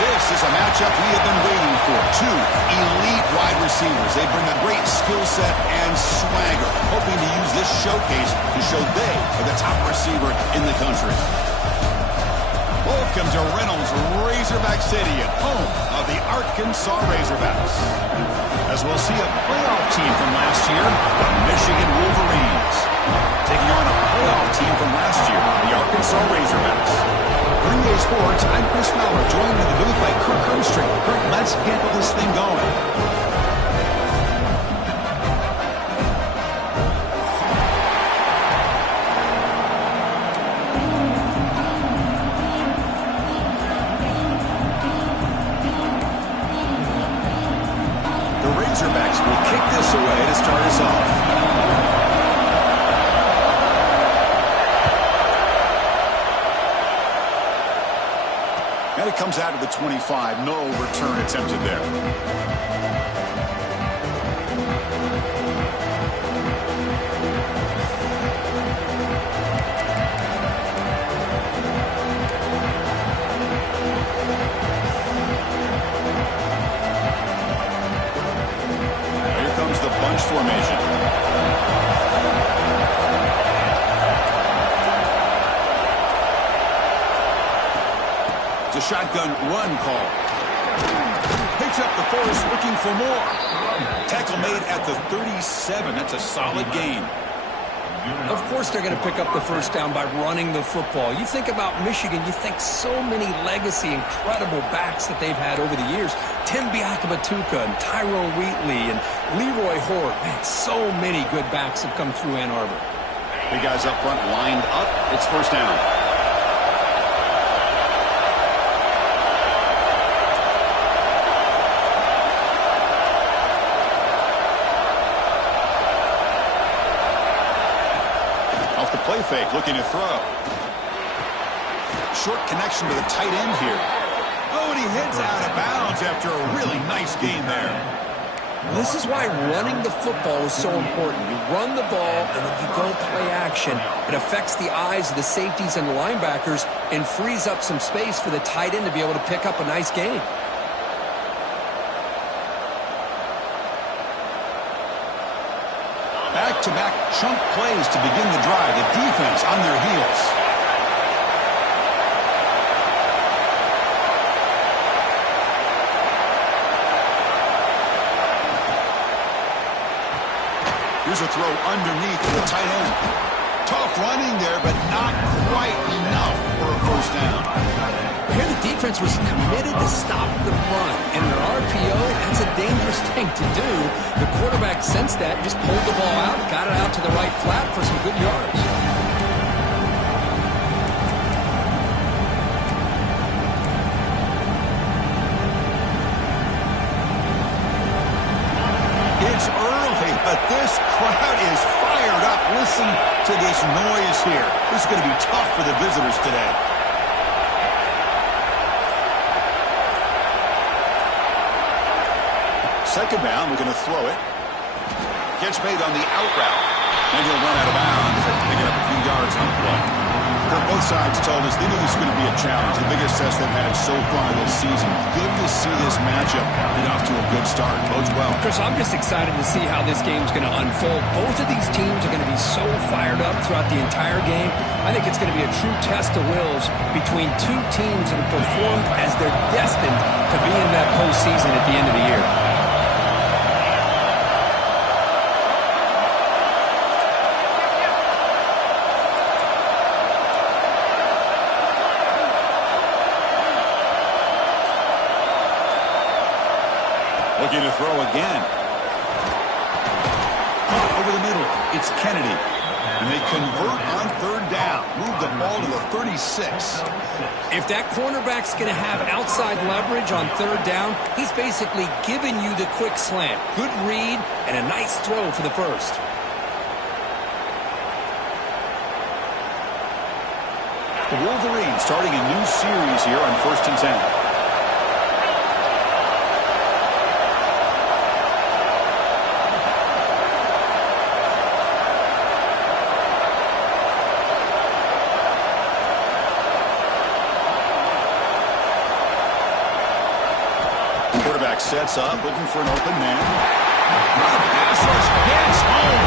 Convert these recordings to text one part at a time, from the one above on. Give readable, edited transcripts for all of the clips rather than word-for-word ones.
This is a matchup we have been waiting for. Two elite wide receivers. They bring a great skill set and swagger, hoping to use this showcase to show they are the top receiver in the country. Welcome to Reynolds Razorback Stadium, home of the Arkansas Razorbacks. As we'll see a playoff team from last year, the Michigan Wolverines, taking on a playoff team from last year, the Arkansas Razorbacks. Green Day Sports, I'm Chris Fowler, joined in the booth by Kirk Hermstring. Kirk, let's get this thing going. The Razorbacks will kick this away to start us off. And it comes out of the 25. No return attempted there. Here comes the bunch formation. It's a shotgun run call. Picks up the force, looking for more. Tackle made at the 37. That's a solid gain. Of course they're going to pick up the first down by running the football. You think about Michigan, you think so many legacy, incredible backs that they've had over the years. Tim Biakabatuka and Tyrone Wheatley and Leroy Hort. Man, so many good backs have come through Ann Arbor. Big guys up front lined up. It's first down. Play fake, looking to throw. Short connection to the tight end here. Oh, and he heads out of bounds after a really nice gain there. This is why running the football is so important. You run the ball, and if you don't play action, it affects the eyes of the safeties and the linebackers and frees up some space for the tight end to be able to pick up a nice gain. Back-to-back chunk plays to begin the drive. The defense on their heels. Here's a throw underneath to the tight end. Tough running there, but not quite enough for a first down. Here defense was committed to stop the run. And in an RPO, that's a dangerous thing to do. The quarterback sensed that, just pulled the ball out, got it out to the right flat for some good yards. It's early, but this crowd is fired up. Listen to this noise here. This is going to be tough for the visitors today. Second down, we're going to throw it. Catch made on the out route. And he'll run out of bounds and pick it up a few yards on the play. Both sides told us they knew this was going to be a challenge. The biggest test they've had so far this season. Good to see this matchup get off to a good start. Bodes well. Chris, I'm just excited to see how this game's going to unfold. Both of these teams are going to be so fired up throughout the entire game. I think it's going to be a true test of wills between two teams that have performed as they're destined to be in that postseason at the end of the year. Looking to throw again. Caught over the middle. It's Kennedy. And they convert on third down. Move the ball to the 36. If that cornerback's going to have outside leverage on third down, he's basically giving you the quick slant. Good read and a nice throw for the first. The Wolverines starting a new series here on 1st and 10. Sets up, looking for an open man. Pass rush gets home.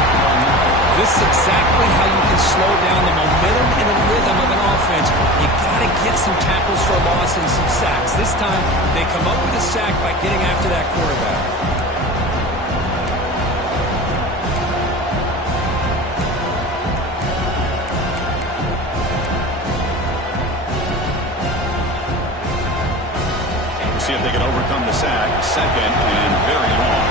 This is exactly how you can slow down the momentum and the rhythm of an offense. You got to get some tackles for a loss and some sacks. This time, they come up with a sack by getting after that quarterback. See if they can overcome the sack. Second and very long.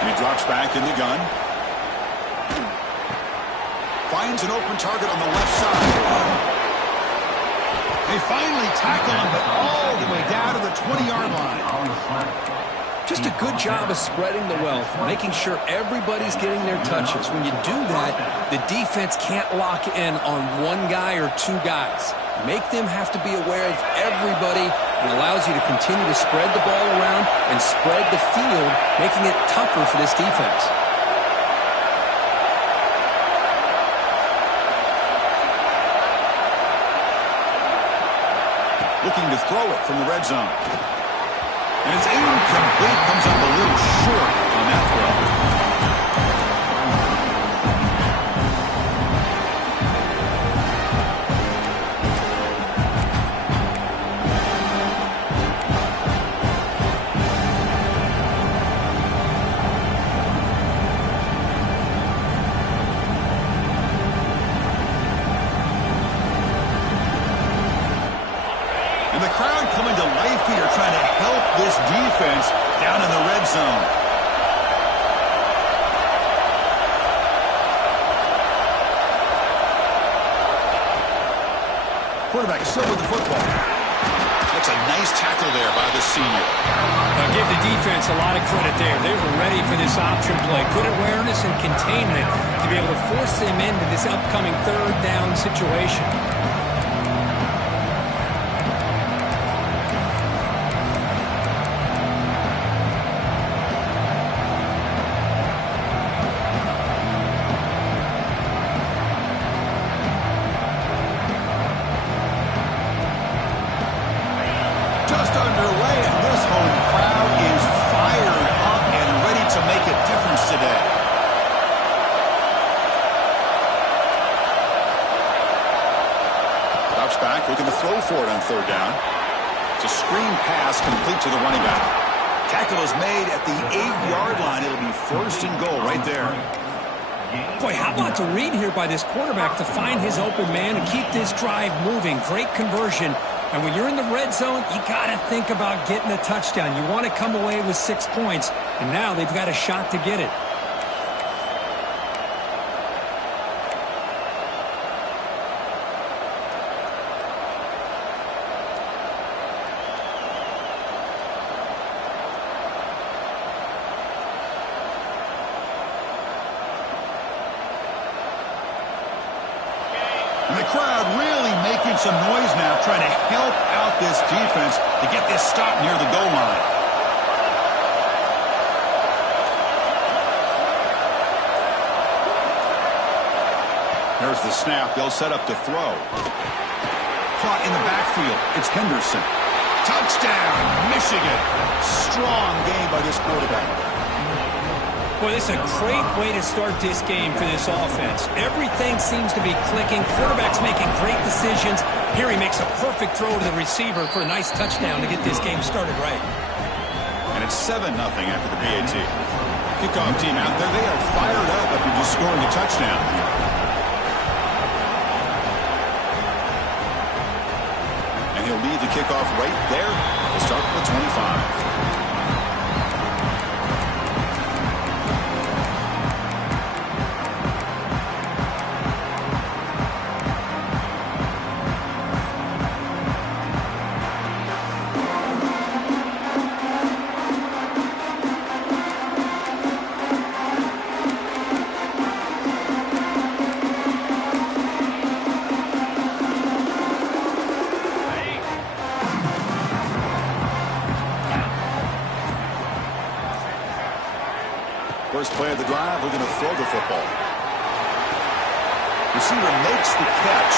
And he drops back in the gun. Finds an open target on the left side. They finally tackle him, but all the way down to the 20-yard line. Just a good job of spreading the wealth, making sure everybody's getting their touches. When you do that, the defense can't lock in on one guy or two guys. Make them have to be aware of everybody. It allows you to continue to spread the ball around and spread the field, making it tougher for this defense. Looking to throw it from the red zone. And it's incomplete, comes up a little short on that throw. And the crowd coming to life here, trying to help this defense down in the red zone. Quarterback still with the football. That's a nice tackle there by the senior. I'll give the defense a lot of credit there. They were ready for this option play. Good awareness and containment to be able to force them into this upcoming third down situation. Just underway, and this home crowd is fired up and ready to make a difference today. Drops back, looking to throw for it on third down. It's a screen pass complete to the running back. Tackle is made at the 8-yard line. It'll be first and goal right there. Boy, how about the read here by this quarterback to find his open man and keep this drive moving. Great conversion. And when you're in the red zone, you got to think about getting a touchdown. You want to come away with 6 points, and now they've got a shot to get it. And the crowd really making some noise now, trying to help out this defense to get this stop near the goal line. There's the snap. They'll set up to throw. Caught in the backfield. It's Henderson. Touchdown, Michigan. Strong game by this quarterback. Boy, this is a great way to start this game for this offense. Everything seems to be clicking. Quarterback's making great decisions. Here he makes a perfect throw to the receiver for a nice touchdown to get this game started right. And it's 7-0 after the PAT. Kickoff team out there. They are fired up after just scoring a touchdown. And he'll lead the kickoff right there. We'll start with the 25. First play of the drive, we're going to throw the football. Receiver makes the catch.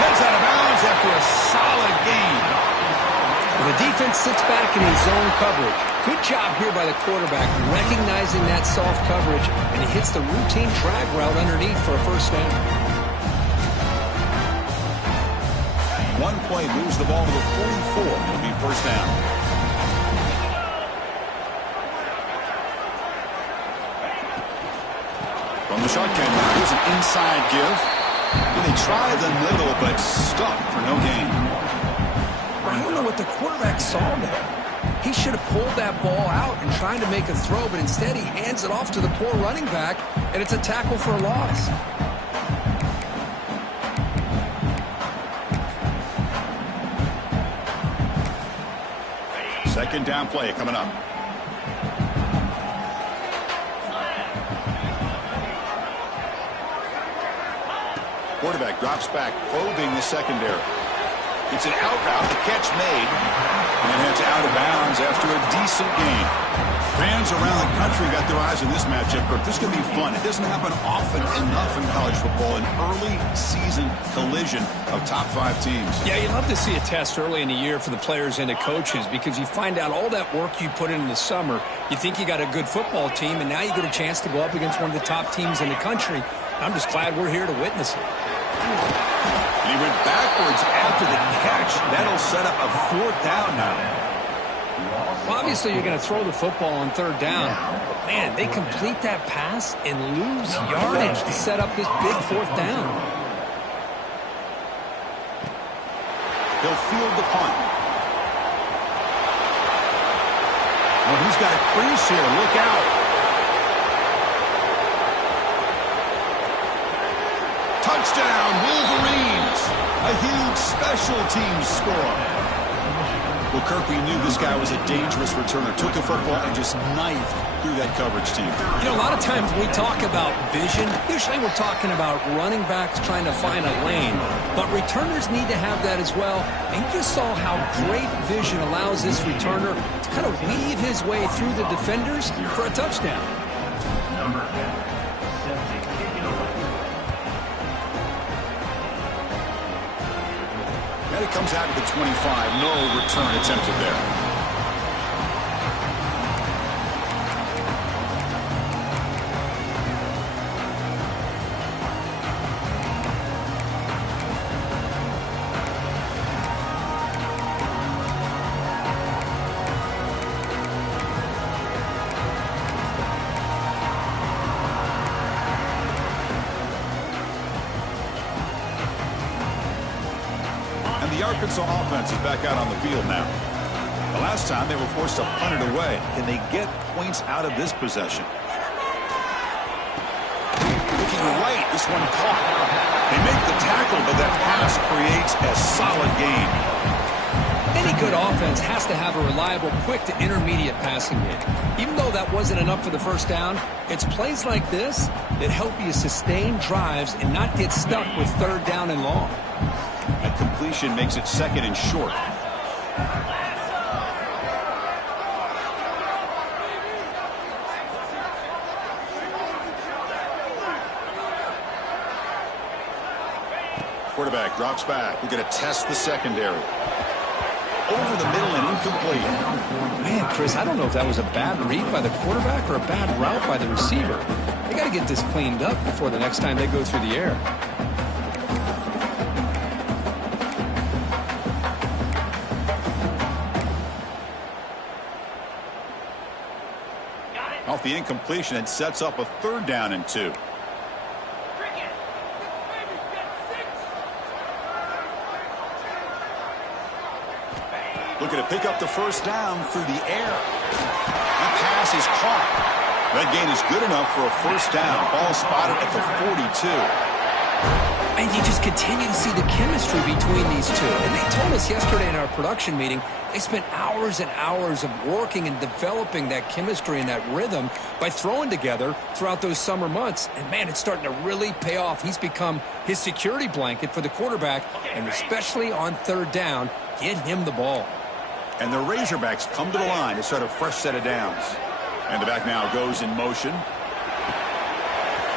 Heads out of bounds after a solid gain. Well, the defense sits back in his zone coverage. Good job here by the quarterback, recognizing that soft coverage, and he hits the routine drag route underneath for a first down. One play moves the ball to the 44. It'll be first down. From the shotgun, here's an inside give. And they try the middle, but stuffed for no gain. I don't know what the quarterback saw there. He should have pulled that ball out and tried to make a throw, but instead he hands it off to the poor running back, and it's a tackle for a loss. Second down play coming up. Quarterback drops back, probing the secondary. It's an out route, the catch made, and it's out of bounds after a decent game. Fans around the country got their eyes on this matchup, but this is going to be fun. It doesn't happen often enough in college football, an early season collision of top 5 teams. Yeah, you'd love to see a test early in the year for the players and the coaches because you find out all that work you put in the summer. You think you got a good football team, and now you get a chance to go up against one of the top teams in the country. I'm just glad we're here to witness it. And he went backwards after the catch. That'll set up a 4th down now. Well, obviously you're going to throw the football on 3rd down. But man, they complete that pass and lose yardage to set up this big 4th down. He'll field the punt. Well, he's got a crease here. Look out. Touchdown, Wolverines. A huge special teams score. Well, Kirk, we knew this guy was a dangerous returner. Took the football and just knifed through that coverage team. You know, a lot of times when we talk about vision, usually we're talking about running backs trying to find a lane. But returners need to have that as well. And you just saw how great vision allows this returner to kind of weave his way through the defenders for a touchdown. And it comes out to the 25. No return attempted there. Arkansas offense is back out on the field now. The last time they were forced to punt it away. Can they get points out of this possession? Looking right, this one caught. They make the tackle, but that pass creates a solid gain. Any good offense has to have a reliable, quick to intermediate passing game. Even though that wasn't enough for the first down, it's plays like this that help you sustain drives and not get stuck with third down and long. That completion makes it second and short. Quarterback drops back. We're going to test the secondary. Over the middle and incomplete. Man, Chris, I don't know if that was a bad read by the quarterback or a bad route by the receiver. They got to get this cleaned up before the next time they go through the air. Off the incompletion, it sets up a 3rd down and 2. Looking to pick up the first down through the air. That pass is caught. That gain is good enough for a first down. Ball spotted at the 42. And you just continue to see the chemistry between these two. And they told us yesterday in our production meeting, they spent hours and hours of working and developing that chemistry and that rhythm by throwing together throughout those summer months. And, man, it's starting to really pay off. He's become his security blanket for the quarterback, and especially on 3rd down, get him the ball. And the Razorbacks come to the line to start a fresh set of downs. And the back now goes in motion.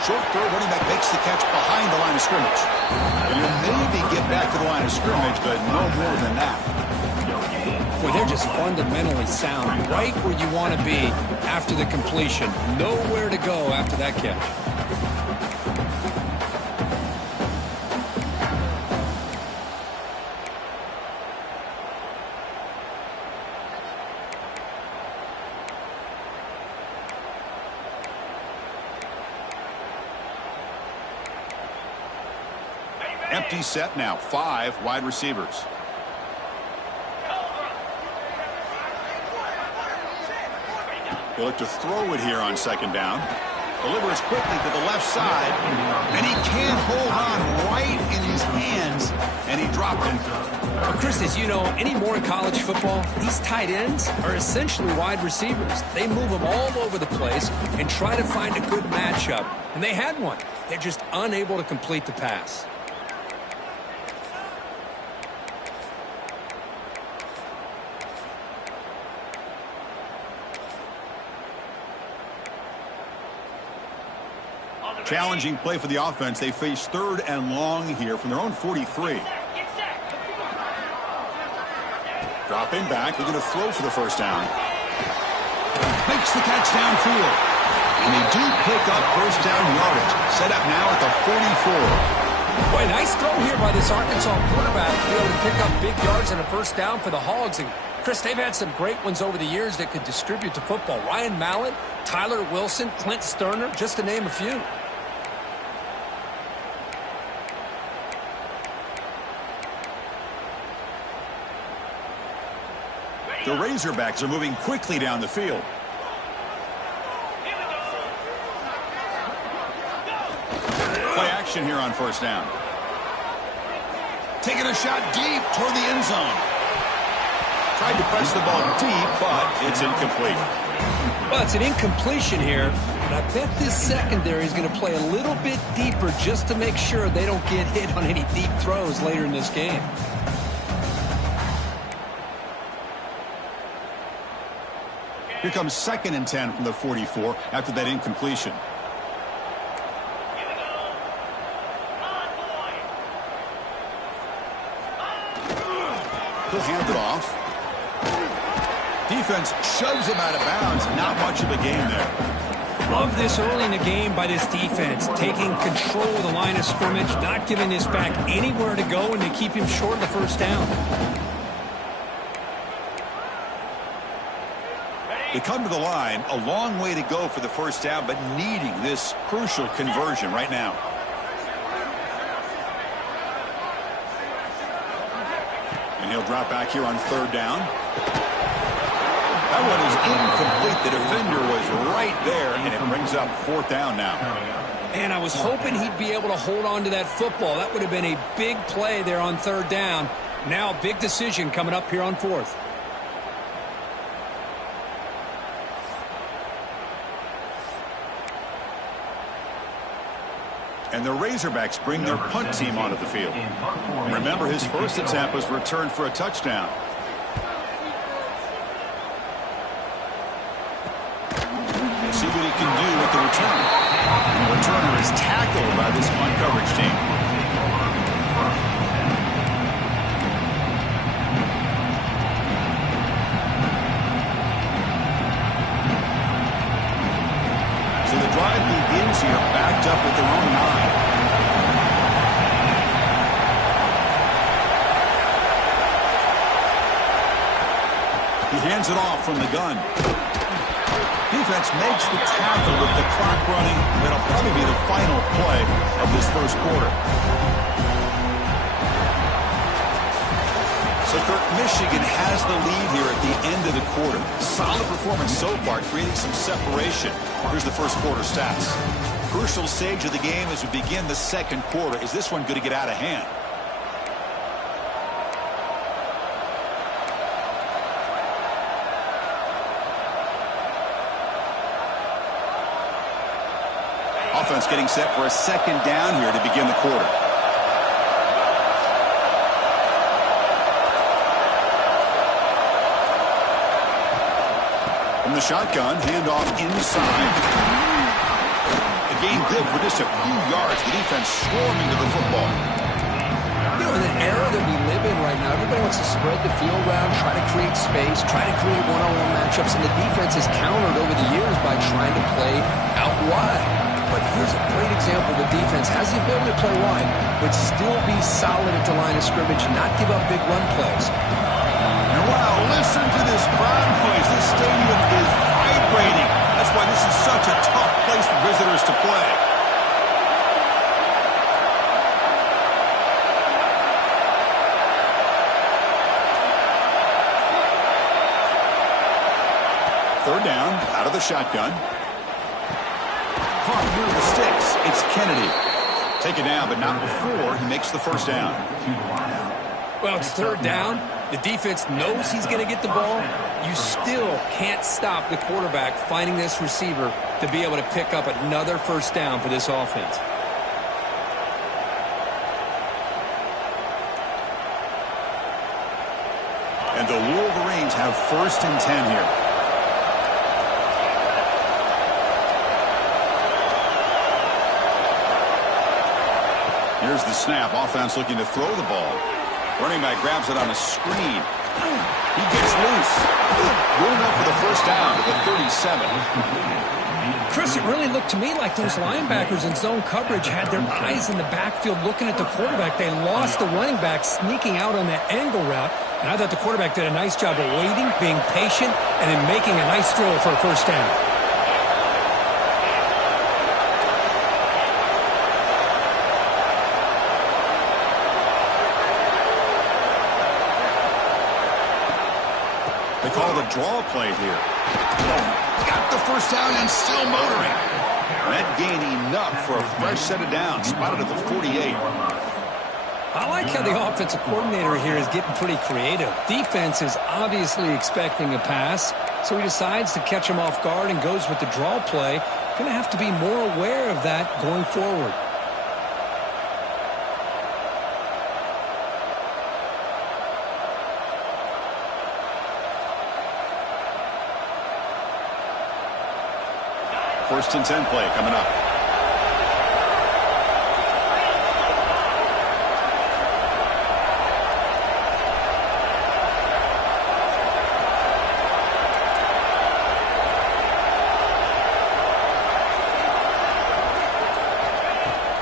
Short throw, running back makes the catch behind the line of scrimmage. And you'll maybe get back to the line of scrimmage, but no more than that. Boy, they're just fundamentally sound, right where you want to be after the completion. Nowhere to go after that catch. Empty set now, 5 wide receivers. They look to throw it here on 2nd down. Delivers quickly to the left side, and he can't hold on right in his hands, and he dropped it. Well, Chris, as you know, anymore in college football, these tight ends are essentially wide receivers. They move them all over the place and try to find a good matchup, and they had one. They're just unable to complete the pass. Challenging play for the offense. They face 3rd and long here from their own 43. Dropping back. They're going to throw for the first down. Makes the catch downfield. And they do pick up first down yardage. Set up now at the 44. Boy, nice throw here by this Arkansas quarterback to be able to pick up big yards and a first down for the Hogs. And Chris, they've had some great ones over the years that could distribute the football. Ryan Mallett, Tyler Wilson, Clint Sterner, just to name a few. The Razorbacks are moving quickly down the field. Play action here on first down. Taking a shot deep toward the end zone. Tried to press the ball deep, but it's incomplete. Well, it's an incompletion here, but I bet this secondary is going to play a little bit deeper just to make sure they don't get hit on any deep throws later in this game. Here comes 2nd and 10 from the 44 after that incompletion. He'll hand it off. Defense shoves him out of bounds. Not much of a game there. Love this early in the game by this defense, taking control of the line of scrimmage, not giving this back anywhere to go, and they keep him short of the first down. They come to the line, a long way to go for the first down, but needing this crucial conversion right now. And he'll drop back here on third down. That one is incomplete. The defender was right there, and it brings up fourth down now. And I was hoping he'd be able to hold on to that football. That would have been a big play there on third down. Now a big decision coming up here on fourth. And the Razorbacks bring their punt team onto the field. Remember, his first attempt was returned for a touchdown. We'll see what he can do with the return. And the returner is tackled by this punt coverage team. So the drive begins here, backed up at their own 9. He hands it off from the gun. Defense makes the tackle with the clock running. That'll probably be the final play of this first quarter. So Michigan has the lead here at the end of the quarter. Solid performance so far, creating some separation. Here's the first quarter stats. Crucial stage of the game as we begin the second quarter. Is this one going to get out of hand? Offense getting set for a second down here to begin the quarter. From the shotgun, handoff inside. The gain good for just a few yards. The defense swarming to the football. You know, in the era that we live in right now, everybody wants to spread the field around, try to create space, try to create one-on-one matchups, and the defense has countered over the years by trying to play out wide. But here's a great example. The defense has the ability to play wide, but still be solid at the line of scrimmage, not give up big run plays. And wow, listen to this crowd noise. This stadium is vibrating. That's why this is such a tough place for visitors to play. Third down, out of the shotgun. Caught near the sticks. It's Kennedy. Take it down, but not before he makes the first down. Well, it's third down. The defense knows he's going to get the ball. You still can't stop the quarterback finding this receiver to be able to pick up another first down for this offense. And the Wolverines have first and 10 here. Here's the snap. Offense looking to throw the ball. Running back grabs it on a screen. He gets loose. Going up for the first down to the 37. Chris, it really looked to me like those linebackers in zone coverage had their eyes in the backfield looking at the quarterback. They lost the running back sneaking out on that angle route. And I thought the quarterback did a nice job of waiting, being patient, and then making a nice throw for a first down. They call the draw play here. Got the first down and still motoring. That gained enough for a fresh set of downs. Spotted at the 48. I like how the offensive coordinator here is getting pretty creative. Defense is obviously expecting a pass, so he decides to catch him off guard and goes with the draw play. Going to have to be more aware of that going forward. First and 10 play coming up.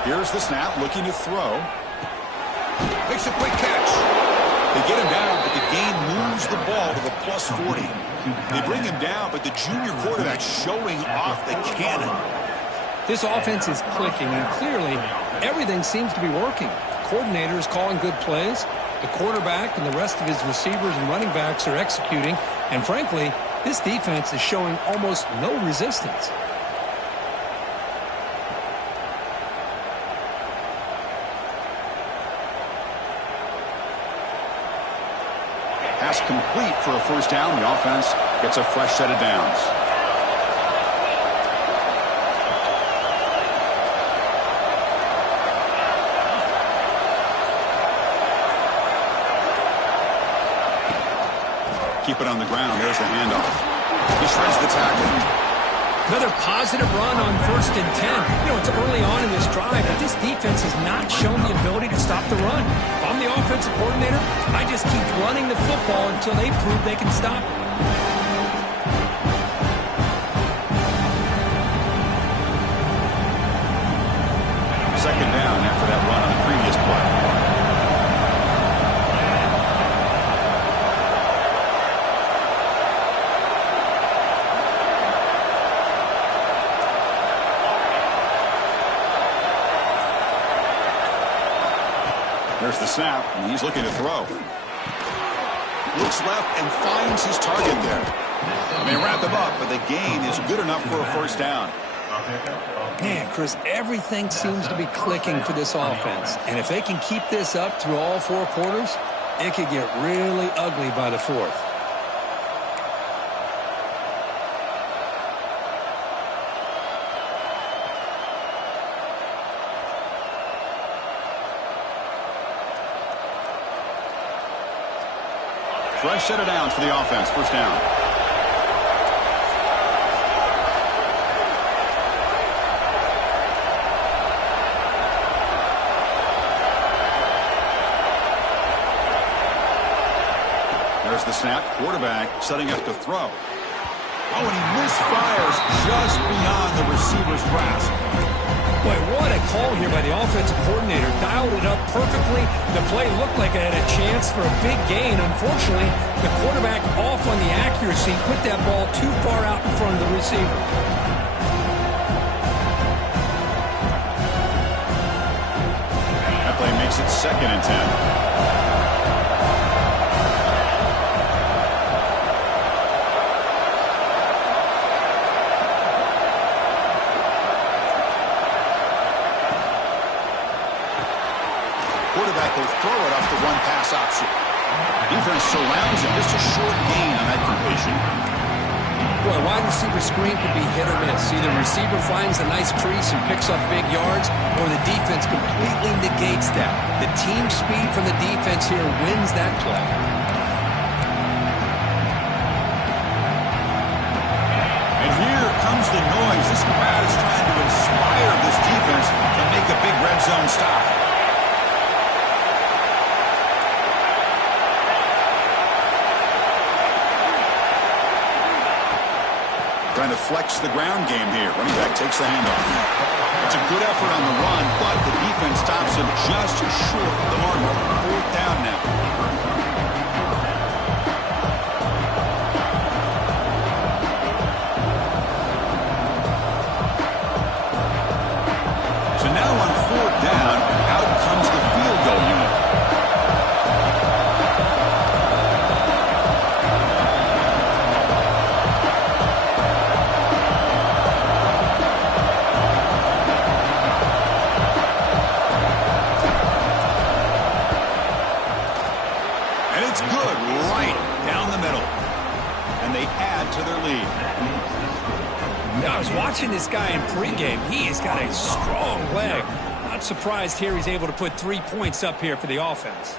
Here's the snap, looking to throw. Makes a quick catch. They get him down, but the gain moves the ball to the plus 40. They bring him down, but the junior quarterback showing off the cannon. This offense is clicking, and clearly everything seems to be working. The coordinator is calling good plays. The quarterback and the rest of his receivers and running backs are executing. And frankly, this defense is showing almost no resistance. Pass complete for a first down. The offense gets a fresh set of downs. Keep it on the ground. There's the handoff. He shreds the tackle. Another positive run on 1st and 10. You know, it's early on in this drive, but this defense has not shown the ability to stop the run. If I'm the offensive coordinator, I just keep running the football until they prove they can stop it. Second down after that run on the previous play. There's the snap, and he's looking to throw. Looks left and finds his target there. And they wrap him up, but the gain is good enough for a first down. Man, Chris, everything seems to be clicking for this offense. And if they can keep this up through all 4 quarters, it could get really ugly by the 4th. Fresh set of downs for the offense. First down. There's the snap. Quarterback setting up to throw. Oh, and he misfires just beyond the receiver's grasp. Boy, what a call here by the offensive coordinator. Dialed it up perfectly. The play looked like it had a chance for a big gain. Unfortunately, the quarterback off on the accuracy, put that ball too far out in front of the receiver. That play makes it 2nd and 10. Quarterback will throw it off the one-pass option. Defense surrounds him. Just a short gain on that completion. Boy, wide receiver screen can be hit or miss. Either receiver finds a nice crease and picks up big yards, or the defense completely negates that. The team speed from the defense here wins that play. And here comes the noise. This crowd is trying to inspire this defense to make a big red zone stop. Trying to flex the ground game here. Running back takes the handoff. It's a good effort on the run, but the defense stops him just short of the mark. 4th down now. So now on 4th down, out comes the field goal unit. To their lead. I was watching this guy in pregame. He has got a strong leg. Not surprised here he's able to put 3 points up here for the offense.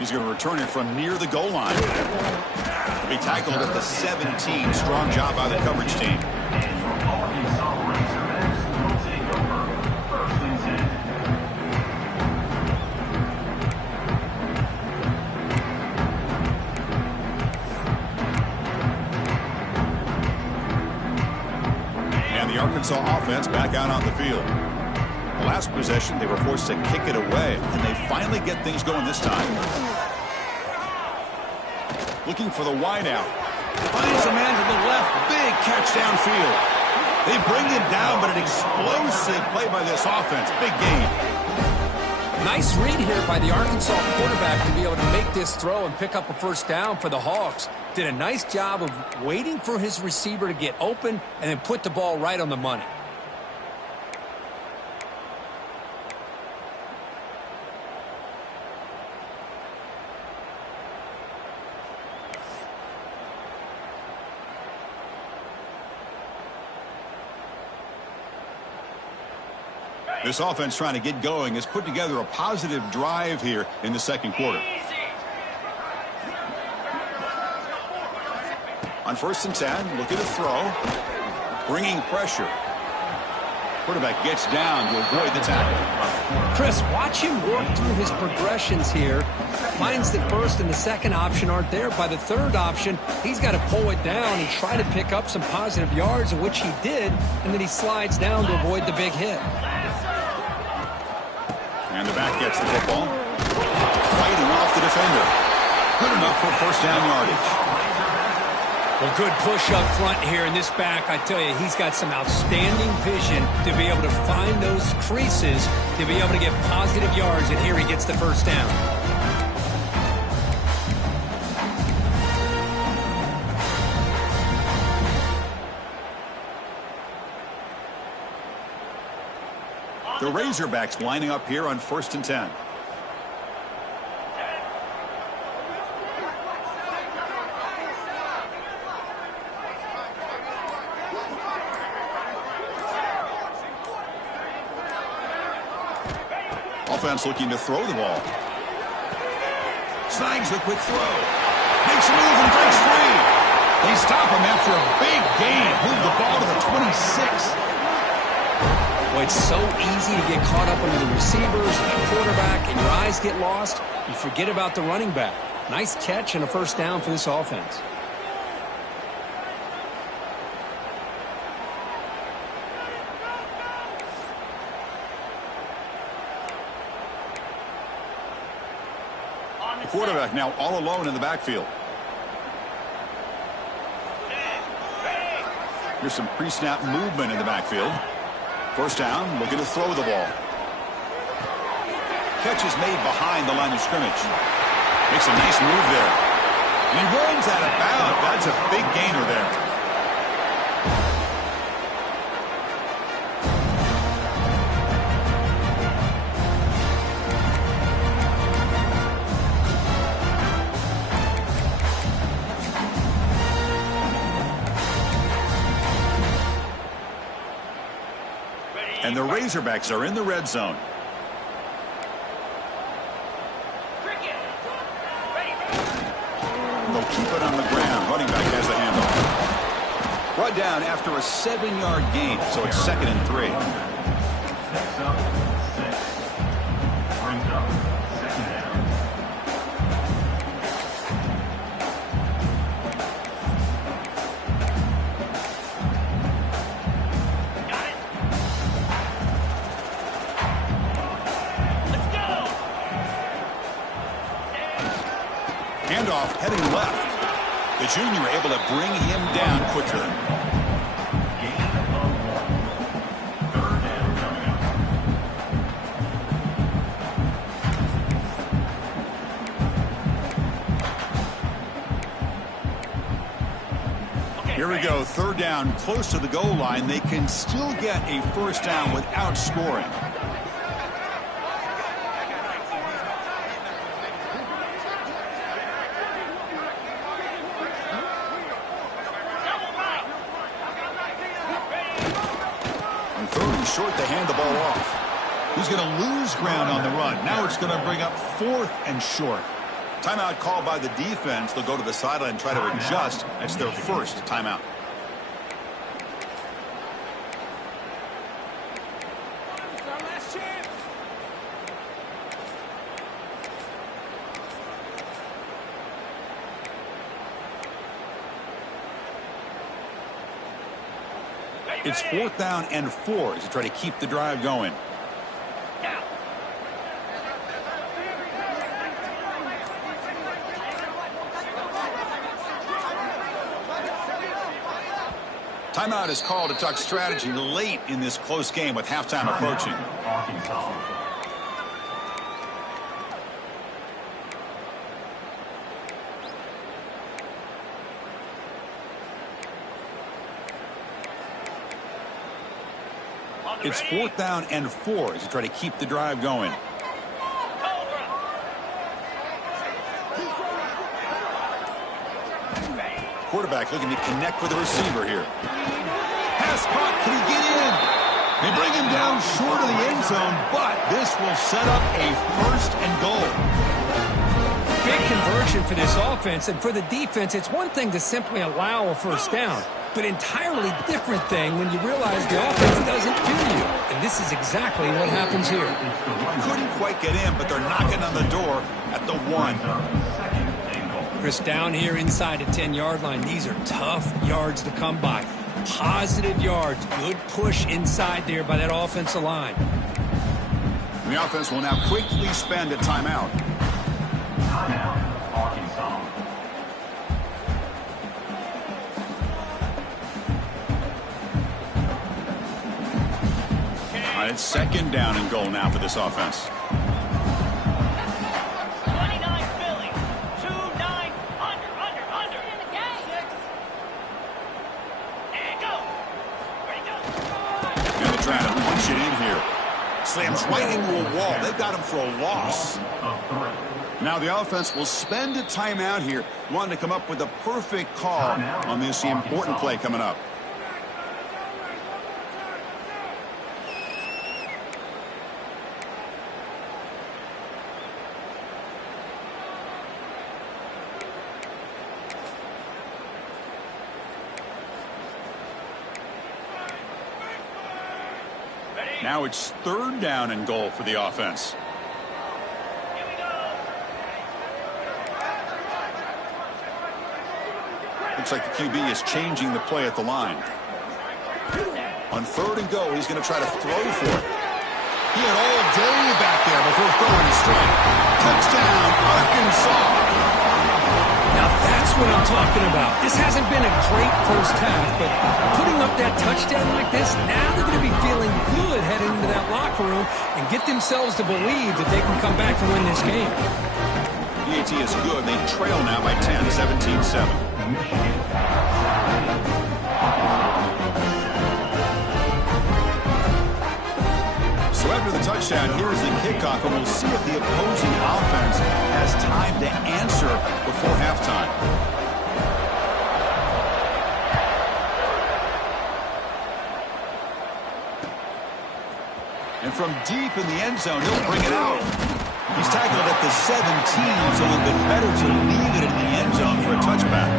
He's going to return it from near the goal line. He'll be tackled at the 17. Strong job by the coverage team. Arkansas offense back out on the field. The last possession, they were forced to kick it away, and they finally get things going this time. Looking for the wideout. Finds a man to the left. Big catch downfield. They bring him down, but an explosive play by this offense. Big gain. Nice read here by the Arkansas quarterback to be able to make this throw and pick up a first down for the Hogs. Did a nice job of waiting for his receiver to get open and then put the ball right on the money. This offense trying to get going has put together a positive drive here in the second quarter. On 1st and 10, looking to throw. Bringing pressure. Quarterback gets down to avoid the tackle. Chris, watch him work through his progressions here. Finds that first and the second option aren't there. By the third option, he's got to pull it down and try to pick up some positive yards, which he did, and then he slides down to avoid the big hit. And the back gets the football. Fighting off the defender. Good enough for first down yardage. Well, good push up front here in this back. I tell you, he's got some outstanding vision to be able to find those creases, to be able to get positive yards, and here he gets the first down. The Razorbacks lining up here on 1st and 10. Offense looking to throw the ball. Snags the quick throw. Makes a move and breaks free. They stop him after a big gain. Move the ball to the 26. Well, it's so easy to get caught up under the receivers and the quarterback, and your eyes get lost. You forget about the running back. Nice catch and a first down for this offense. The quarterback now all alone in the backfield. Here's some pre-snap movement in the backfield. First down, looking to throw the ball. Catch is made behind the line of scrimmage. Makes a nice move there. And he runs out of bounds. That's a big gainer there. And the Razorbacks are in the red zone. They'll keep it on the ground. Running back has the handoff. Brought down after a 7-yard gain, so it's 2nd and 3. Handoff heading left. The junior able to bring him down quicker. Here we go, 3rd down, close to the goal line. They can still get a first down without scoring. Short to hand the ball off. He's going to lose ground on the run. Now it's going to bring up 4th and short. Timeout called by the defense. They'll go to the sideline and try to adjust. That's their first timeout. It's 4th down and 4 as they try to keep the drive going. Timeout is called to talk strategy late in this close game with halftime approaching. It's 4th down and 4 as you try to keep the drive going. Quarterback looking to connect with the receiver here. Pass caught. Can he get in? They bring him down short of the end zone, but this will set up a 1st and goal. Big conversion for this offense, and for the defense, it's one thing to simply allow a 1st down, but entirely different thing when you realize the offense doesn't feel you. And this is exactly what happens here. Couldn't quite get in, but they're knocking on the door at the 1. Chris, down here inside the 10-yard line, these are tough yards to come by. Positive yards, good push inside there by that offensive line. And the offense will now quickly spend a timeout. All right, it's 2nd down and goal now for this offense. Trying to punch it in here. Slams right into a wall. They've got him for a loss. Now the offense will spend a timeout here, wanting to come up with a perfect call on this important play coming up. Now it's 3rd down and goal for the offense. Looks like the QB is changing the play at the line. On 3rd and goal, he's going to try to throw for it. He had all day back there before throwing a strike. Touchdown, Arkansas. Now that's what I'm talking about. This hasn't been a great 1st half, but putting up that touchdown like this, now they're going to be feeling good heading into that locker room and get themselves to believe that they can come back and win this game. PAT is good. They trail now by 10, 17-7. So after the touchdown, here's the kickoff, and we'll see if the opposing offense has time to answer before halftime. And from deep in the end zone, he'll bring it out. He's tackled at the 17, so it'd been better to leave it in the end zone for a touchback.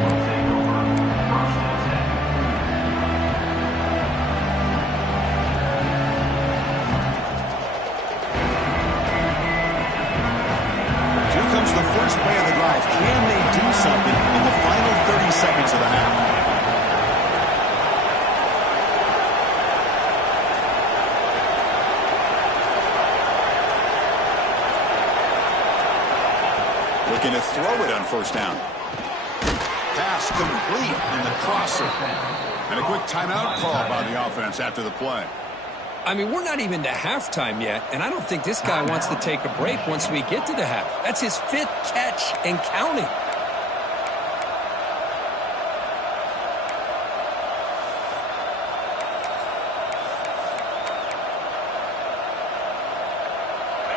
The first play of the drive. Can they do something in the final 30 seconds of the half? Looking to throw it on 1st down. Pass complete in the crosser. And a quick timeout call by the offense after the play. I mean, we're not even to halftime yet, and I don't think this guy wants to take a break once we get to the half. That's his 5th catch and counting.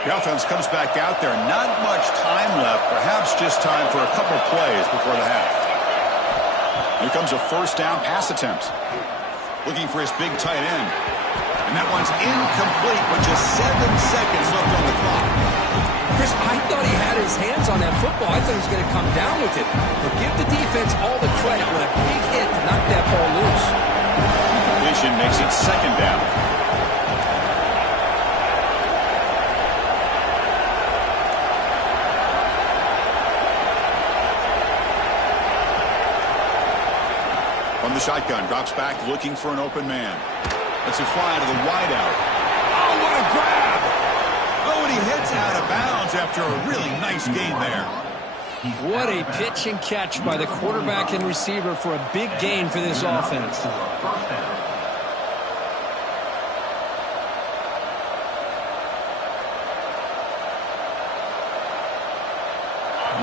The offense comes back out there. Not much time left. Perhaps just time for a couple plays before the half. Here comes a 1st down pass attempt. Looking for his big tight end. And that one's incomplete with just 7 seconds left on the clock. Chris, I thought he had his hands on that football. I thought he was going to come down with it. But give the defense all the credit with a big hit to knock that ball loose. Completion makes it 2nd down. From the shotgun, drops back looking for an open man. It's a fly to the wideout. Oh, what a grab! Oh, and he hits out of bounds after a really nice gain there. What a pitch and catch by the quarterback and receiver for a big gain for this offense.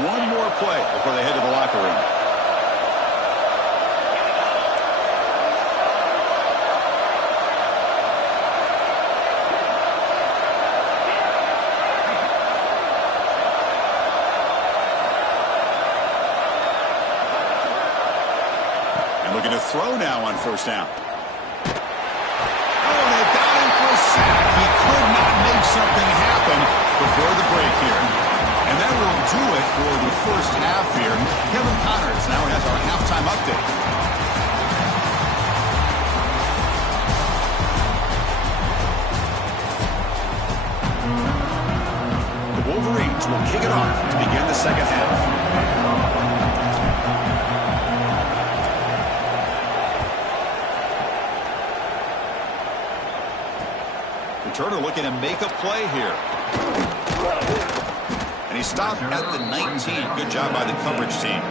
One more play before they head to the locker room. Looking to throw now on first down. Oh, they've got him for a sack. He could not make something happen before the break here. And that will do it for the first half here. Kevin Connors now has our halftime update. The Wolverines will kick it off to begin the second half. Turner looking to make a play here. And he stopped at the 19. Good job by the coverage team.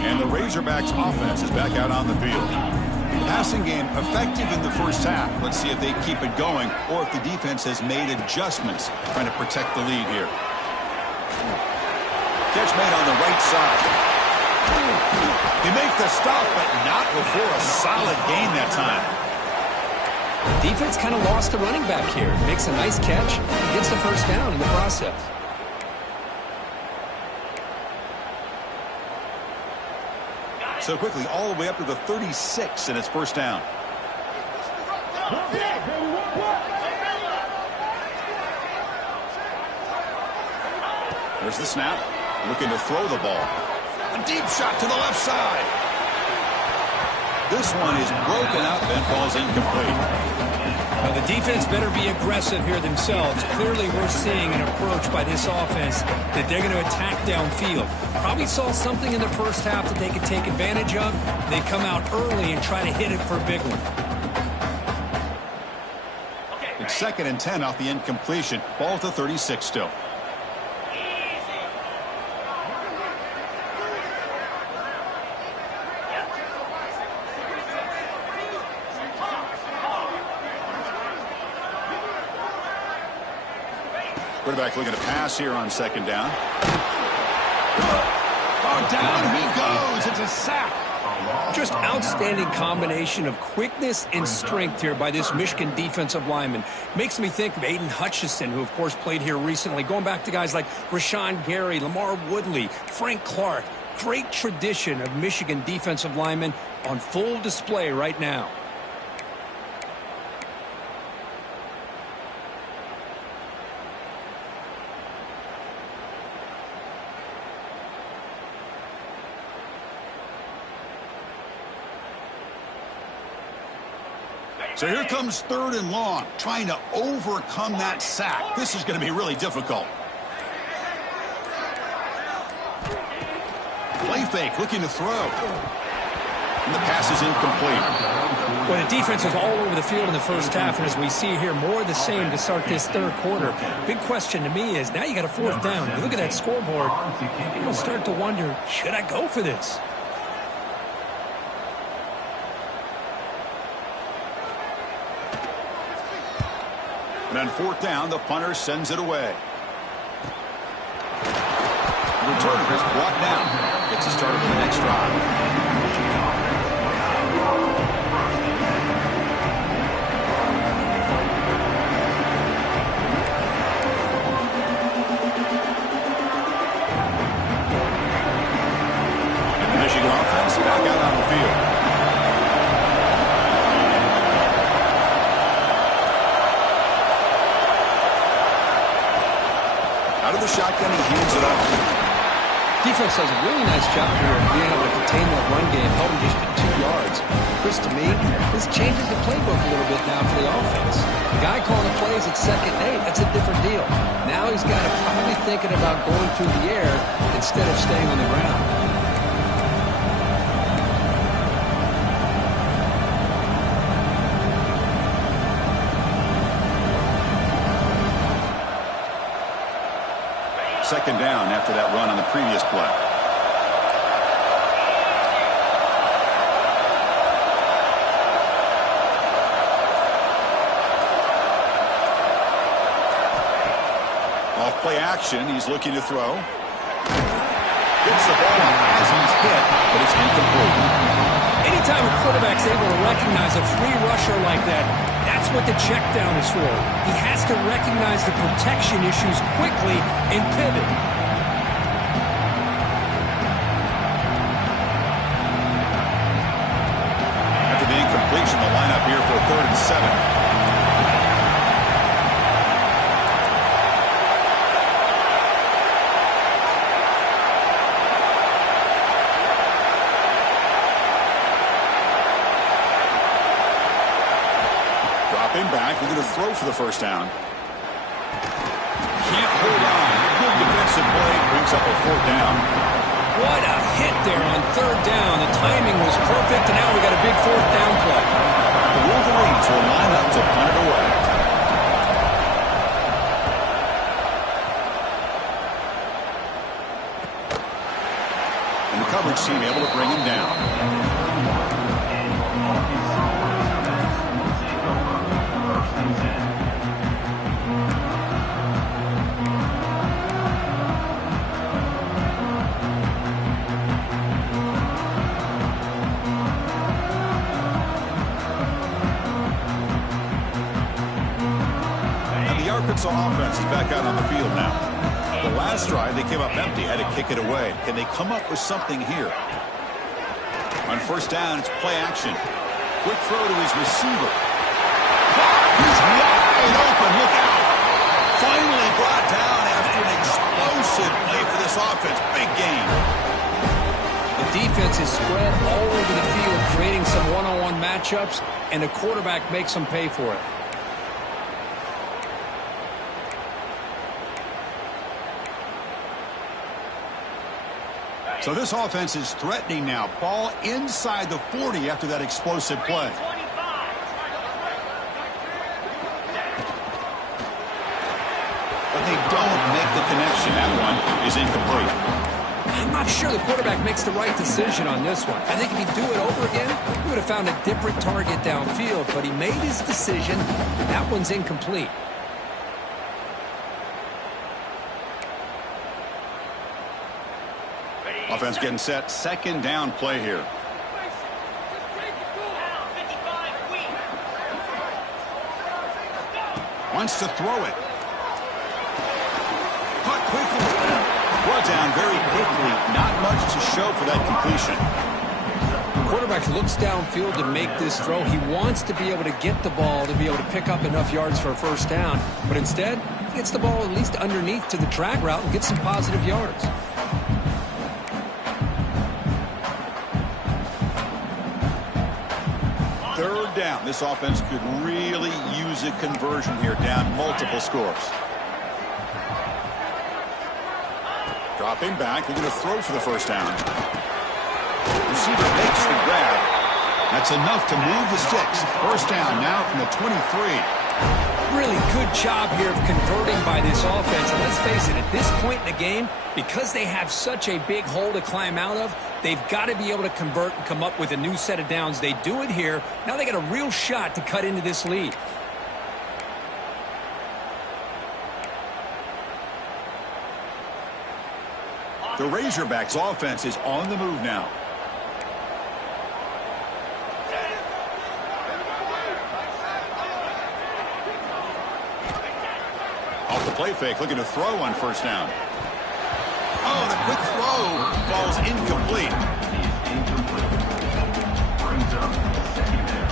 And the Razorbacks offense is back out on the field. Passing game effective in the first half. Let's see if they keep it going or if the defense has made adjustments trying to protect the lead here. Catch made on the right side. He makes the stop, but not before a solid gain that time. Defense kind of lost a running back here. Makes a nice catch and gets the first down in the process. So quickly, all the way up to the 36, and it's first down. There's the snap. Looking to throw the ball. A deep shot to the left side. This one is broken up and falls incomplete. Well, the defense better be aggressive here themselves. Clearly, we're seeing an approach by this offense that they're going to attack downfield. Probably saw something in the first half that they could take advantage of. They come out early and try to hit it for a big one. It's 2nd and 10 off the incompletion. Ball to 36 still. Quarterback looking to pass here on 2nd down. Oh, down he goes. It's a sack. Just outstanding combination of quickness and strength here by this Michigan defensive lineman. Makes me think of Aiden Hutchinson, who, of course, played here recently. Going back to guys like Rashawn Gary, Lamar Woodley, Frank Clark. Great tradition of Michigan defensive linemen on full display right now. So here comes 3rd and long, trying to overcome that sack. This is going to be really difficult. Play fake, looking to throw. And the pass is incomplete. Well, the defense was all over the field in the first half, and as we see here, more of the same to start this 3rd quarter. Big question to me is, now you got a 4th down. You look at that scoreboard, you'll start to wonder, should I go for this? And on 4th down, the punter sends it away. The returner is brought down. Gets a start on the next drive. And the Michigan offense back out on the field. Out of the shotgun, he hands it off. Defense does a really nice job here of being able to contain that run game, held him just to 2 yards. Chris, to me, this changes the playbook a little bit now for the offense. The guy calling the plays at 2nd and 8, that's a different deal. Now he's got to probably thinking about going through the air instead of staying on the ground. Second down after that run on the previous play. Off play action, he's looking to throw. Gets the ball as he's hit, but it's incomplete. Anytime a quarterback's able to recognize a free rusher like that, that's what the check down is for. He has to recognize the protection issues quickly and pivot. After the incompletion, the lineup here for 3rd and 7. Back, we're going to throw for the first down. Can't hold on. Good defensive play. Brings up a 4th down. What a hit there on 3rd down. The timing was perfect, and now we got a big 4th down play. The Wolverines will line up to punt it away. And the coverage team able to bring him down. Arkansas offense is back out on the field now. The last drive, they came up empty, had to kick it away. Can they come up with something here? On 1st down, it's play action. Quick throw to his receiver. He's wide open. Look out. Finally brought down after an explosive play for this offense. Big game. The defense is spread all over the field, creating some one-on-one matchups, and the quarterback makes them pay for it. So this offense is threatening now. Ball inside the 40 after that explosive play. But they don't make the connection. That one is incomplete. I'm not sure the quarterback makes the right decision on this one. I think if he'd do it over again, he would have found a different target downfield, but he made his decision. That one's incomplete. Offense getting set. 2nd down play here. Wants to throw it. Caught quickly. Brought down very quickly. Not much to show for that completion. The quarterback looks downfield to make this throw. He wants to be able to get the ball to be able to pick up enough yards for a 1st down. But instead, he gets the ball at least underneath to the drag route and gets some positive yards. 3rd down. This offense could really use a conversion here, down multiple scores. Dropping back. They're going to throw for the 1st down. Receiver makes the grab. That's enough to move the sticks. 1st down now from the 23. Really good job here of converting by this offense. And let's face it, at this point in the game, because they have such a big hole to climb out of, they've got to be able to convert and come up with a new set of downs. They do it here. Now they got a real shot to cut into this lead. The Razorbacks offense is on the move now. Off the play fake, looking to throw on 1st down. Oh, the quick throw falls incomplete. Brings up 2nd down.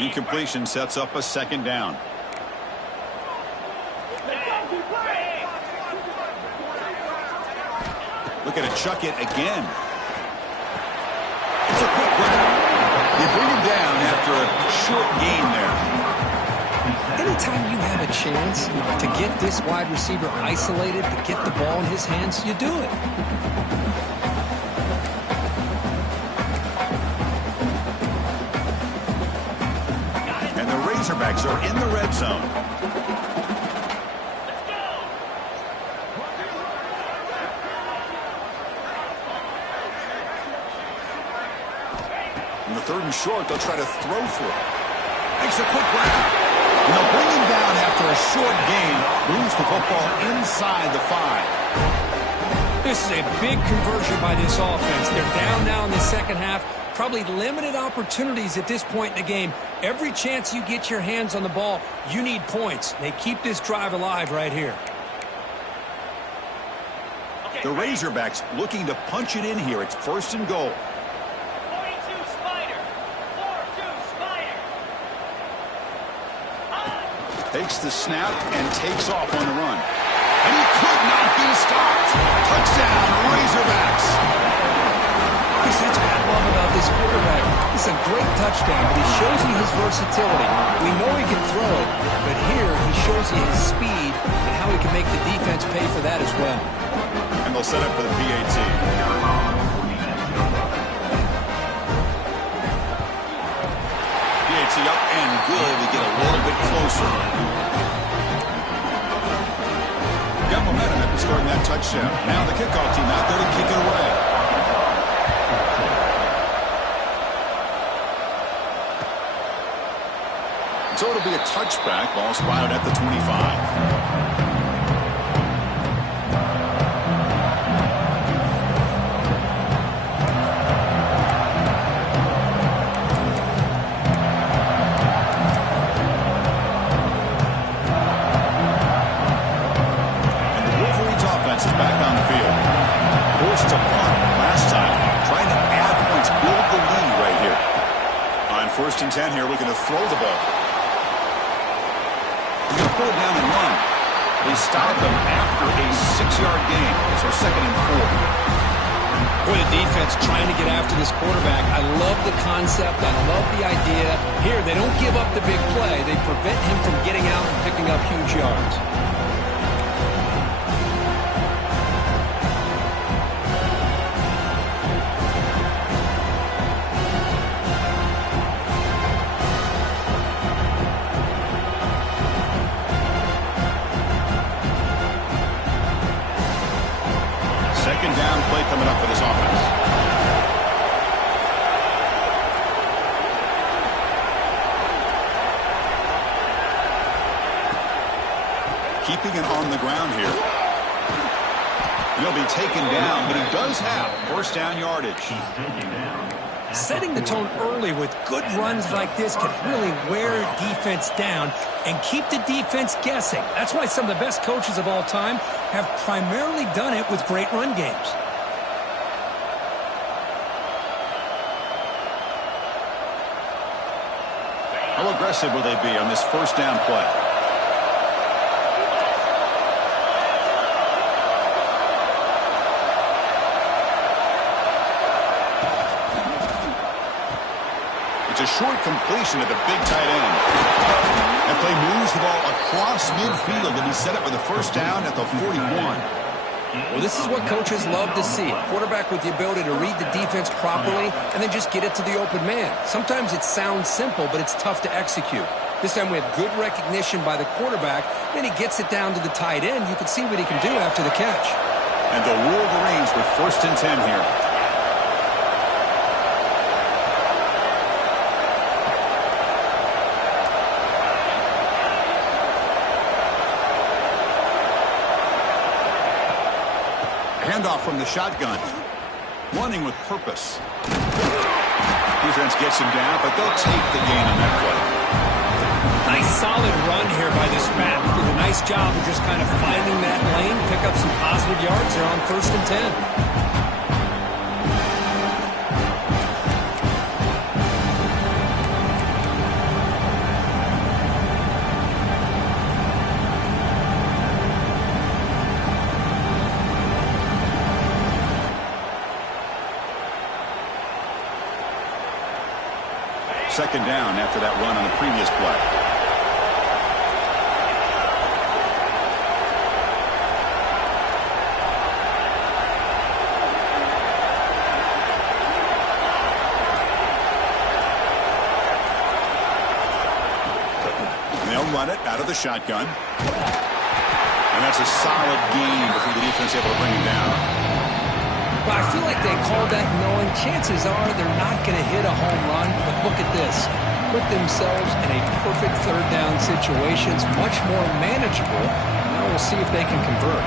Incompletion sets up a 2nd down. Look at it, chuck it again. It's a quick one. They bring him down after a short gain there. Anytime you have a chance to get this wide receiver isolated, to get the ball in his hands, you do it. Razorbacks are in the red zone. On the 3rd and short, they'll try to throw for it. Makes a quick grab. And they'll bring him down after a short gain. Moves the football inside the 5. This is a big conversion by this offense. They're down now in the second half. Probably limited opportunities at this point in the game. Every chance you get your hands on the ball, you need points. They keep this drive alive right here. The Razorbacks looking to punch it in here. It's 1st and goal. Takes the snap and takes off on the run. And he could not be stopped. Touchdown, Razorbacks. That's what I love about this quarterback. It's a great touchdown, but he shows you his versatility. We know he can throw it, but here he shows you his speed and how he can make the defense pay for that as well. And they'll set up for the PAT. PAT up and good. We get a little bit closer. Got momentum after scoring that touchdown. Now the kickoff team out there to kick it away. So it'll be a touchback. Ball spotted at the 25. First and 10 here, looking to throw the ball. He's going to pull it down and run. They stop him after a 6-yard gain. So 2nd and 4. Boy, the defense trying to get after this quarterback. I love the concept. I love the idea. Here, they don't give up the big play. They prevent him from getting out and picking up huge yards. Second down play coming up for this offense. Keeping it on the ground here. He'll be taken down, but he does have first down yardage. Setting the tone early with good runs like this can really wear defense down and keep the defense guessing. That's why some of the best coaches of all time have primarily done it with great run games. How aggressive will they be on this first down play? It's a short completion to the big tight end. That play moves the ball across midfield, and he set up with a first down at the 41. Well, this is what coaches love to see. A quarterback with the ability to read the defense properly and then just get it to the open man. Sometimes it sounds simple, but it's tough to execute. This time we have good recognition by the quarterback. Then he gets it down to the tight end. You can see what he can do after the catch. And the Wolverines with first and 10 here. Handoff from the shotgun. Running with purpose. Defense gets him down, but they'll take the gain on that play. Nice solid run here by this back. Did a nice job of just kind of finding that lane, pick up some positive yards there on first and 10. Second down after that run on the previous play. run it out of the shotgun. And that's a solid gain before the defense able to bring him down. Well, I feel like they called that knowing chances are they're not going to hit a home run. But look at this. Put themselves in a perfect third down situation. It's much more manageable. Now we'll see if they can convert.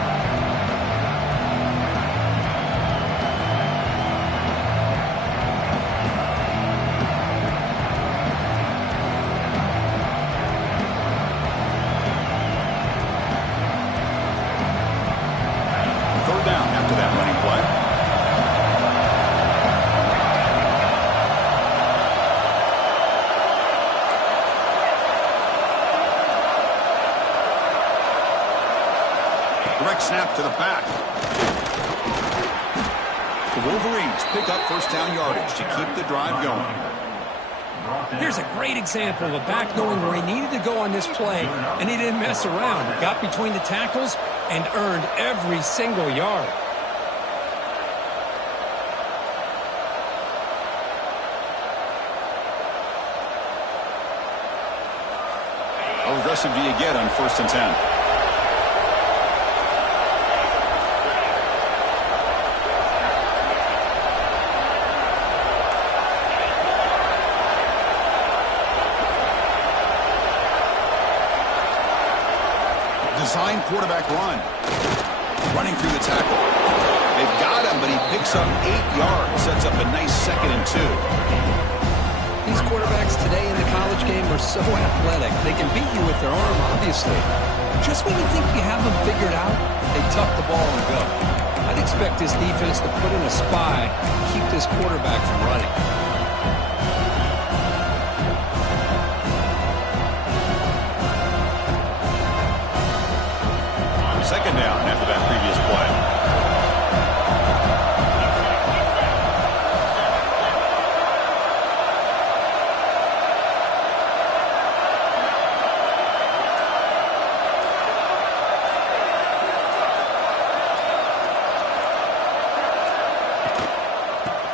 Third down after that running play. Direct snap to the back. The Wolverines pick up first down yardage to keep the drive going. Here's a great example of a back knowing where he needed to go on this play, and he didn't mess around. He got between the tackles and earned every single yard. How aggressive do you get on 1st and 10? Design quarterback run. Running through the tackle. They've got him, but he picks up 8 yards. Sets up a nice 2nd and 2. These quarterbacks today in the college game are so athletic. They can beat you with their arm, obviously. Just when you think you have them figured out, they tuck the ball and go. I'd expect this defense to put in a spy and keep this quarterback from running. Second down after that previous play.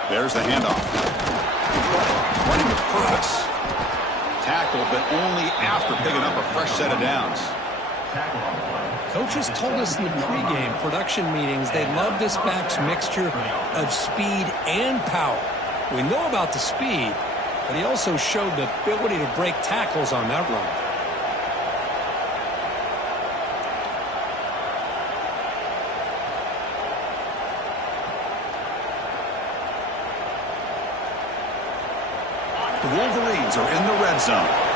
There's the handoff. Running with purpose. Tackle, but only after picking up a fresh set of downs. Coaches told us in the pregame production meetings they love this back's mixture of speed and power. We know about the speed, but he also showed the ability to break tackles on that run. The Wolverines are in the red zone.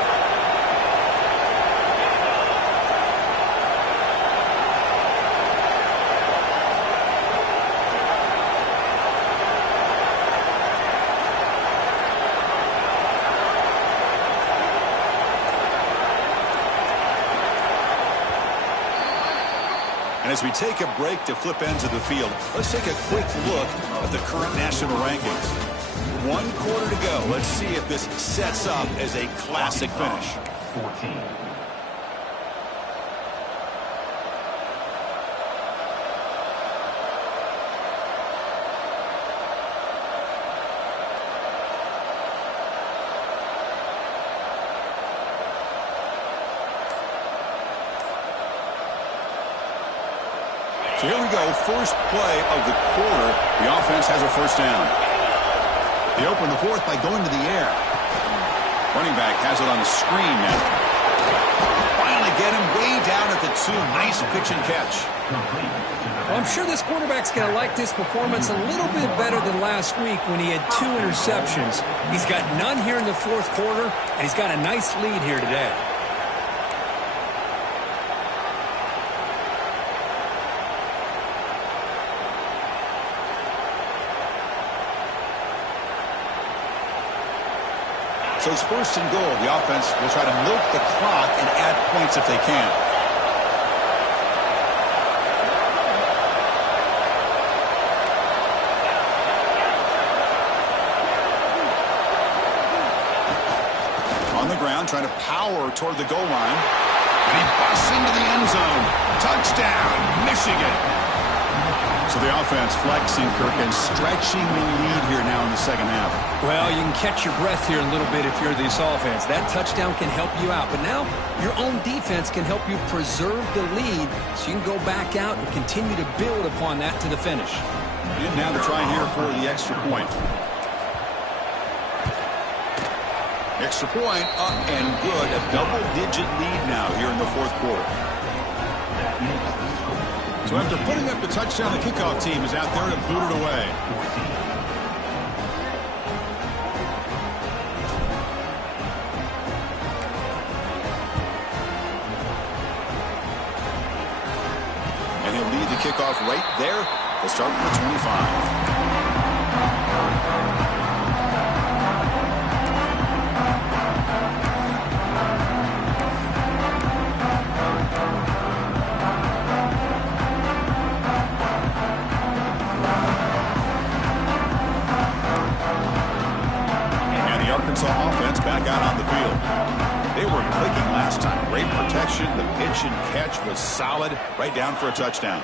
And as we take a break to flip ends of the field, let's take a quick look at the current national rankings. 1 quarter to go. Let's see if this sets up as a classic finish. 14. So here we go, first play of the quarter. The offense has a first down. They open the 4th by going to the air. Running back has it on the screen now. Finally get him way down at the 2. Nice pitch and catch. Well, I'm sure this quarterback's going to like this performance a little bit better than last week when he had 2 interceptions. He's got none here in the 4th quarter, and he's got a nice lead here today. So it's 1st and goal. The offense will try to milk the clock and add points if they can. On the ground, trying to power toward the goal line. And he busts into the end zone. Touchdown, Michigan. So the offense flexing, Kirk, and stretching the lead here now in the second half. Well, you can catch your breath here a little bit if you're this offense. That touchdown can help you out. But now your own defense can help you preserve the lead so you can go back out and continue to build upon that to the finish. And now to try here for the extra point. Extra point up and good. A double-digit lead now here in the fourth quarter. So after putting up the touchdown, the kickoff team is out there to boot it away. And he'll lead the kickoff right there. They'll start from the 25. Arkansas offense back out on the field. They were clicking last time. Great protection. The pitch and catch was solid. Right down for a touchdown.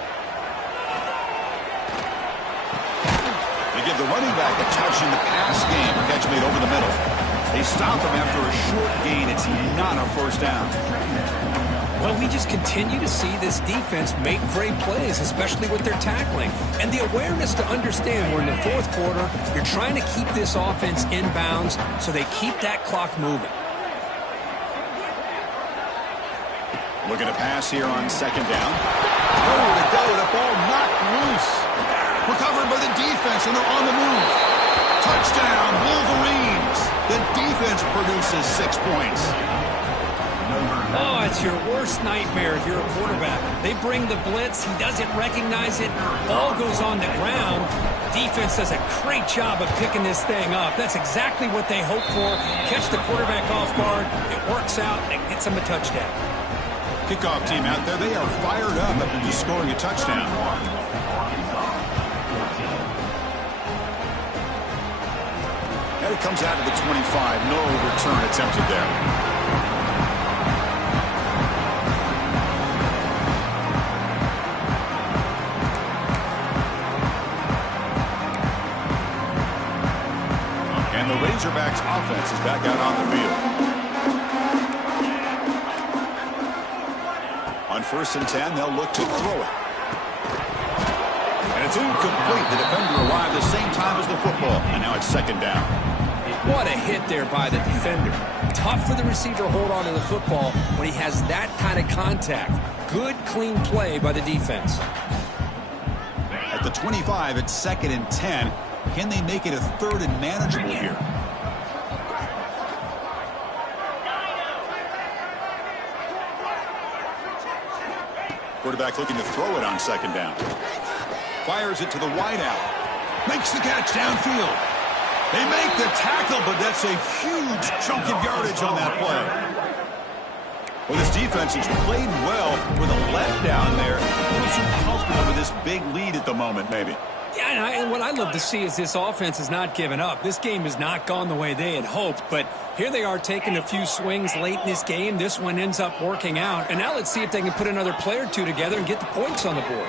They give the running back a touch in the pass game. Catch made over the middle. They stop him after a short gain. It's not a first down. Well, we just continue to see this defense make great plays, especially with their tackling. And the awareness to understand we're in the fourth quarter, you're trying to keep this offense in bounds so they keep that clock moving. Looking to pass here on second down. Nowhere to go. The ball knocked loose. Recovered by the defense, and they're on the move. Touchdown, Wolverines. The defense produces 6 points. Oh, it's your worst nightmare if you're a quarterback. They bring the blitz. He doesn't recognize it. Ball goes on the ground. Defense does a great job of picking this thing up. That's exactly what they hope for. Catch the quarterback off guard. It works out, and it gets them a touchdown. Kickoff team out there. They are fired up after just scoring a touchdown. And it comes out to the 25. No return attempted there. Razorbacks offense is back out on the field. On 1st and 10, they'll look to throw it. And it's incomplete. The defender arrived the same time as the football. And now it's second down. What a hit there by the defender. Tough for the receiver to hold on to the football when he has that kind of contact. Good, clean play by the defense. At the 25, it's 2nd and 10. Can they make it a 3rd and manageable here? Quarterback looking to throw it on second down. Fires it to the wideout. Makes the catch downfield. They make the tackle, but that's a huge chunk of yardage on that play. Well, this defense has played well with a letdown there. A little too comfortable with this big lead at the moment, maybe. Yeah, and what I love to see is this offense has not given up. This game has not gone the way they had hoped, but here they are taking a few swings late in this game. This one ends up working out, and now let's see if they can put another play or two together and get the points on the board.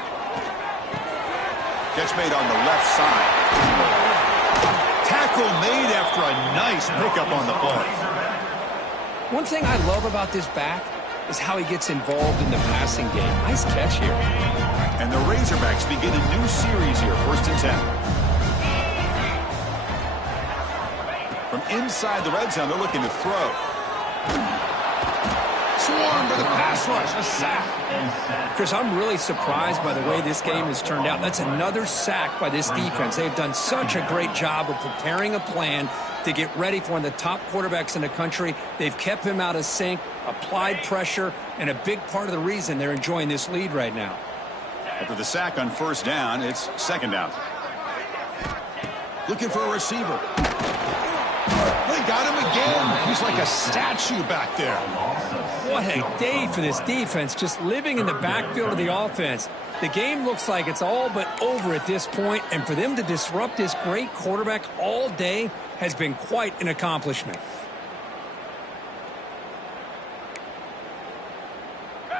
Catch made on the left side. Tackle made after a nice pickup on the play. One thing I love about this back is how he gets involved in the passing game. Nice catch here. And the Razorbacks begin a new series here, 1st and 10. From inside the red zone, they're looking to throw. Swarmed by the pass rush, a sack. Chris, I'm really surprised by the way this game has turned out. That's another sack by this defense. They've done such a great job of preparing a plan to get ready for one of the top quarterbacks in the country. They've kept him out of sync, applied pressure, and a big part of the reason they're enjoying this lead right now. After the sack on 1st down, it's 2nd down. Looking for a receiver. They got him again. He's like a statue back there. What a day for this defense, just living in the backfield of the offense. The game looks like it's all but over at this point, and for them to disrupt this great quarterback all day has been quite an accomplishment.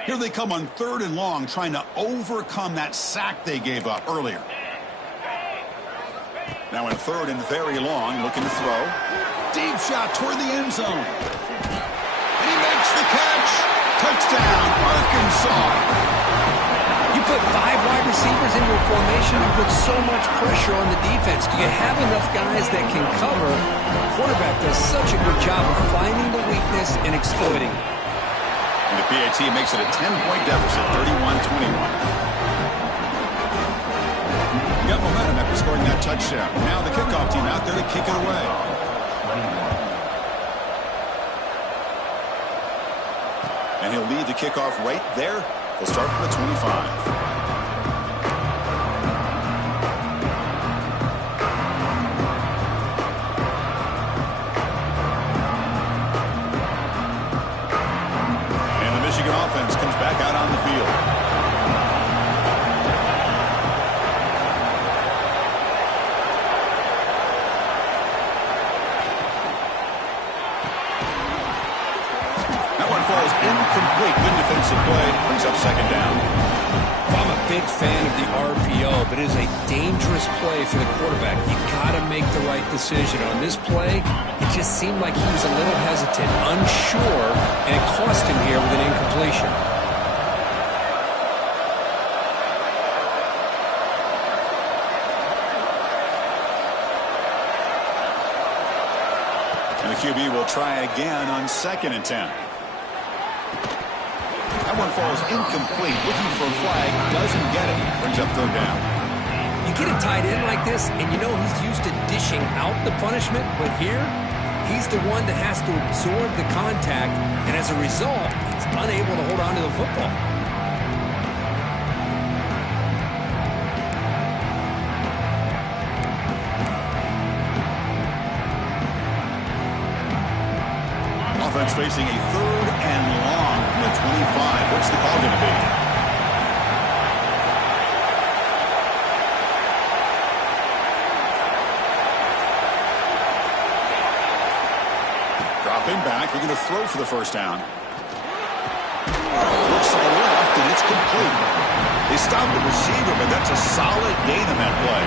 Here they come on 3rd and long, trying to overcome that sack they gave up earlier. Now in 3rd and very long, looking to throw. Deep shot toward the end zone. And he makes the catch. Touchdown, Arkansas. You put 5 wide receivers into a formation and put so much pressure on the defense. Do you have enough guys that can cover? The quarterback does such a good job of finding the weakness and exploiting it. And the PAT makes it a 10-point deficit, 31-21. Got momentum after scoring that touchdown. Now the kickoff team out there to kick it away. And he'll lead the kickoff right there. They'll start from the 25. Offense comes back out on the field. That one falls incomplete. Good defensive play. Brings up 2nd down. I'm a big fan of the RPO, but it is a dangerous play for the quarterback. You got to make the right decision. On this play, it just seemed like he was a little hesitant, unsure, and it cost him here with an incompletion. And the QB will try again on 2nd and 10. That one falls incomplete. Looking for a flag. Doesn't get it. Brings up 3rd down. You get a tight end like this, and you know he's used to dishing out the punishment, but here, he's the one that has to absorb the contact, and as a result, he's unable to hold on to the football. Offense facing a 3rd and long from the 25. What's the call going to be? Dropping back. They're going to throw for the 1st down. Looks to the left, and it's complete. They stopped the receiver, but that's a solid gain on that play.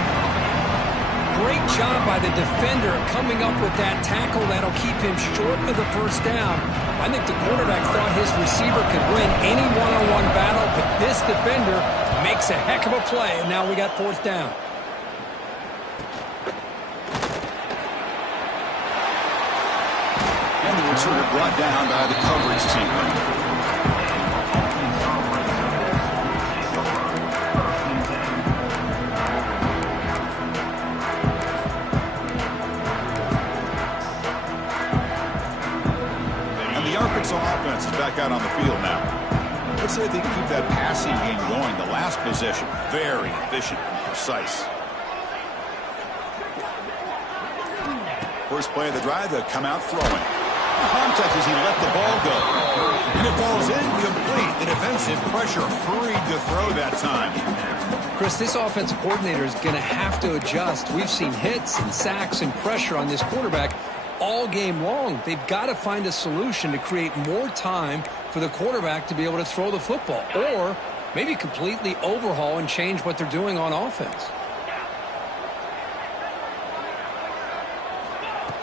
Great job by the defender coming up with that tackle that'll keep him short of the 1st down. I think the quarterback thought his receiver could win any one-on-one battle, but this defender makes a heck of a play, and now we got 4th down. And the returner brought down by the coverage team. Offense is back out on the field now. Let's say they can keep that passing game going. The last possession, very efficient and precise. First play of the drive, they'll come out throwing. Contact as he let the ball go. And it falls incomplete. The defensive pressure hurried to throw that time. Chris, this offensive coordinator is going to have to adjust. We've seen hits and sacks and pressure on this quarterback all game long. They've got to find a solution to create more time for the quarterback to be able to throw the football, or maybe completely overhaul and change what they're doing on offense.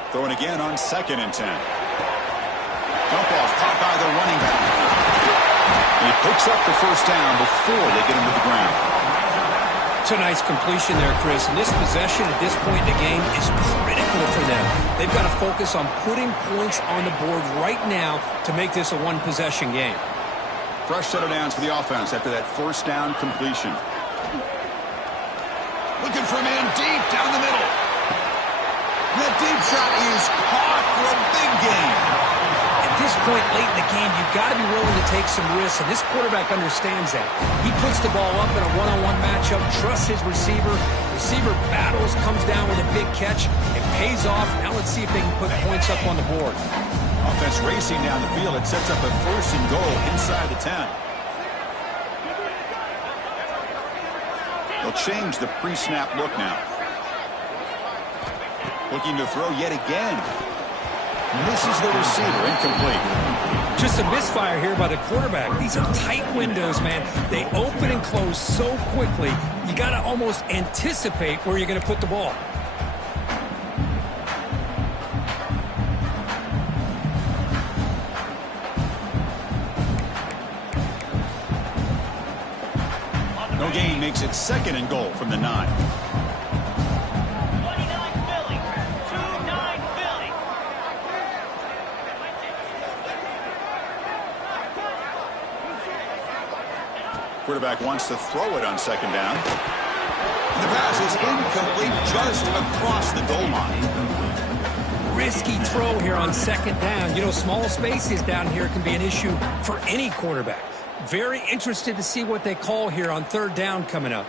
Throwing again on 2nd and 10. Dump off caught by the running back. And he picks up the 1st down before they get him to the ground. It's a nice completion there, Chris. And this possession at this point in the game is critical for them. They've got to focus on putting points on the board right now to make this a one-possession game. Fresh set of downs for the offense after that 1st down completion. Looking for a man deep down the middle. That deep shot is caught for a big gain. At this point late in the game, you've got to be willing to take some risks, and this quarterback understands that. He puts the ball up in a one-on-one matchup, trusts his receiver. Receiver battles, comes down with a big catch. It pays off. Now let's see if they can put points up on the board. Offense racing down the field. It sets up a 1st and goal inside the 10. They'll change the pre-snap look now. Looking to throw yet again. Misses the receiver, incomplete. Just a misfire here by the quarterback. These are tight windows, man. They open and close so quickly, you got to almost anticipate where you're going to put the ball. No gain makes it 2nd and goal from the 9. Quarterback wants to throw it on 2nd down. The pass is incomplete just across the goal line. Risky throw here on 2nd down. You know, small spaces down here can be an issue for any quarterback. Very interested to see what they call here on 3rd down coming up.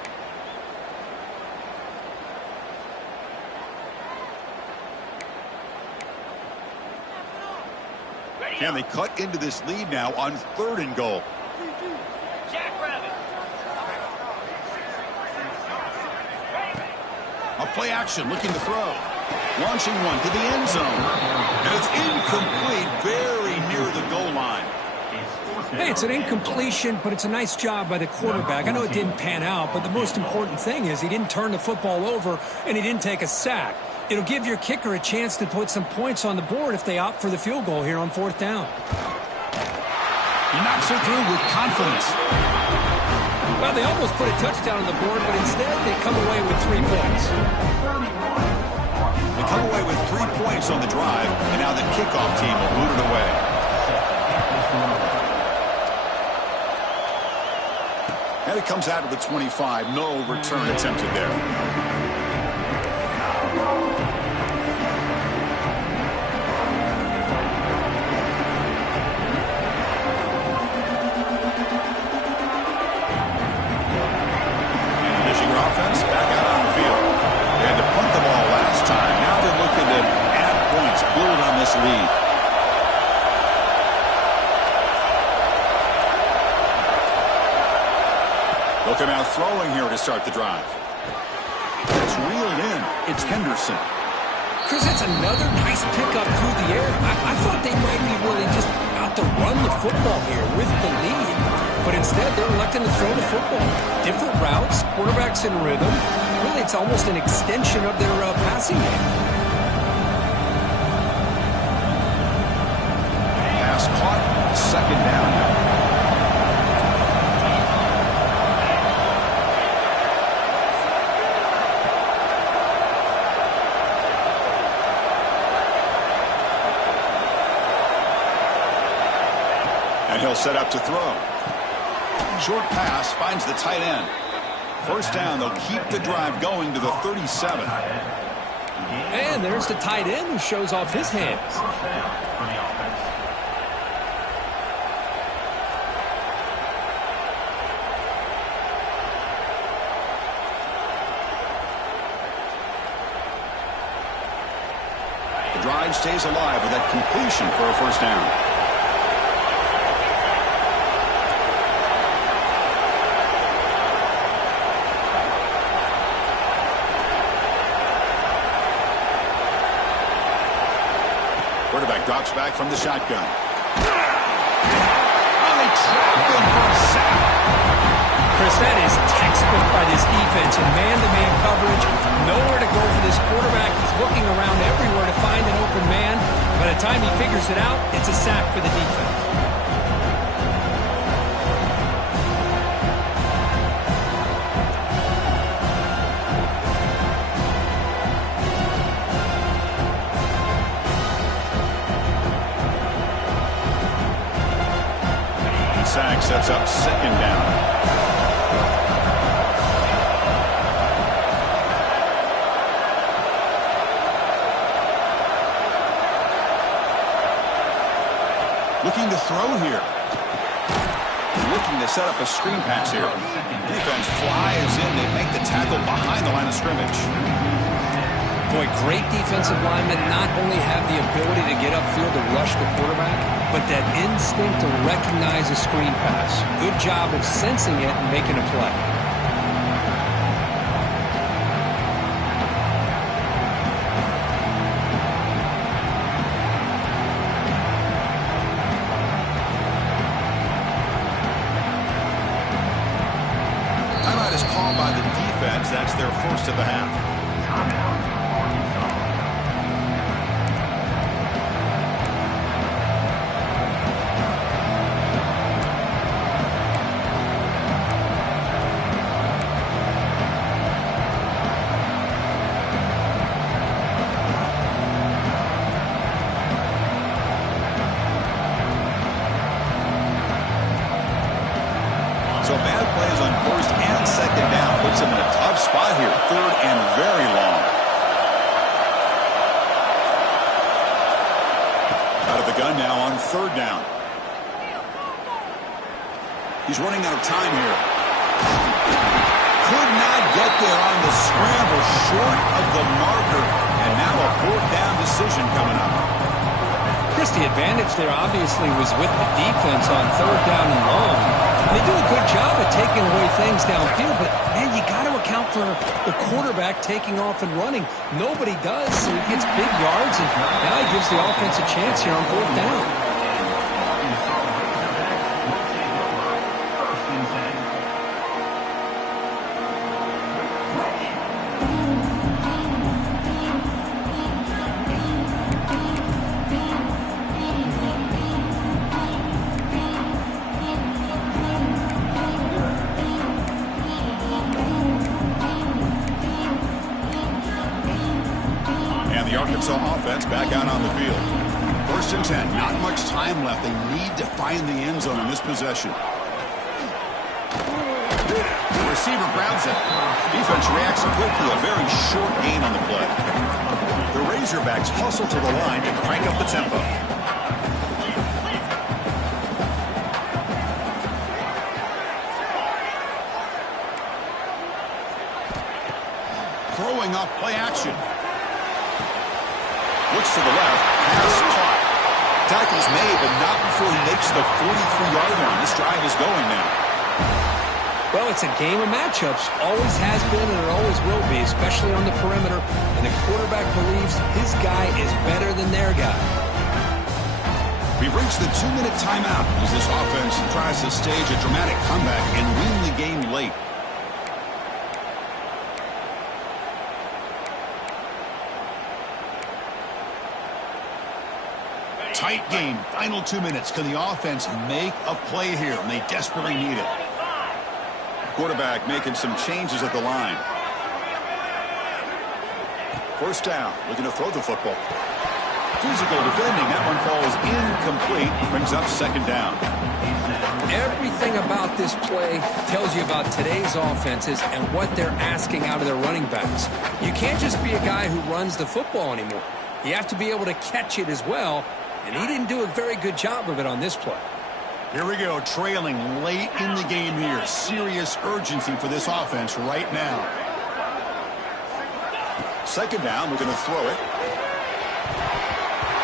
And they cut into this lead now on 3rd and goal. A play action, looking to throw. Launching one to the end zone. And it's incomplete, very near the goal line. Hey, it's an incompletion, but it's a nice job by the quarterback. I know it didn't pan out, but the most important thing is he didn't turn the football over and he didn't take a sack. It'll give your kicker a chance to put some points on the board if they opt for the field goal here on 4th down. He knocks it through with confidence. Well, they almost put a touchdown on the board, but instead they come away with 3 points. They come away with 3 points on the drive, and now the kickoff team will boot it away. And it comes out of the 25. No return attempted there. Offense back out on the field. They had to punt the ball last time. Now they're looking to add points, build on this lead. They'll come out throwing here to start the drive. It's reeled in. It's Henderson. Chris, that's another nice pickup through the air. I thought they might be really just out to run the football here with the lead. But instead, they're electing to throw the football. Different routes, quarterbacks in rhythm. Really, it's almost an extension of their passing game. Pass caught. 2nd down now. And he'll set up to throw. Short pass finds the tight end. 1st down, they'll keep the drive going to the 37. And there's the tight end who shows off his hands. The drive stays alive with that completion for a 1st down. Quarterback drops back from the shotgun. Oh, they trap him for a sack. Chris, that is textbook by this defense in man-to-man coverage. Nowhere to go for this quarterback. He's looking around everywhere to find an open man. By the time he figures it out, it's a sack for the defense. Sack sets up 2nd down. Looking to throw here. Looking to set up a screen pass here. Defense flies in. They make the tackle behind the line of scrimmage. Boy, great defensive linemen not only have the ability to get upfield to rush the quarterback, but that instinct to recognize a screen pass. Good job of sensing it and making a play. call by the defense. That's their first of the half. So bad plays on first and second down puts them in a tough spot here. Third and very long. Out of the gun now on third down. He's running out of time here. Could not get there on the scramble, short of the marker. And now a fourth down decision coming up. Chris, the advantage there obviously was with the defense on third down and long. They do a good job of taking away things downfield, but, man, you got to account for the quarterback taking off and running. Nobody does, so he gets big yards, and now he gives the offense a chance here on fourth down. The Arkansas offense back out on the field. First and 10. Not much time left. They need to find the end zone in this possession. The receiver grabs it. Defense reacts quickly. A very short gain on the play. The Razorbacks hustle to the line and crank up the tempo. Throwing off play action. Looks to the left. Pass caught. Tackle's made, but not before he makes the 43-yard line. This drive is going now. Well, it's a game of matchups. Always has been and it always will be, especially on the perimeter. And the quarterback believes his guy is better than their guy. We've reached the 2-minute timeout as this offense tries to stage a dramatic comeback and win the game late. Tight game. Final 2 minutes. Can the offense make a play here? And they desperately need it. Quarterback making some changes at the line. First down. Looking to throw the football. Physical defending. That one falls incomplete. Brings up second down. Everything about this play tells you about today's offenses and what they're asking out of their running backs. You can't just be a guy who runs the football anymore. You have to be able to catch it as well. And he didn't do a very good job of it on this play. Here we go, trailing late in the game here. Serious urgency for this offense right now. Second down, looking to throw it.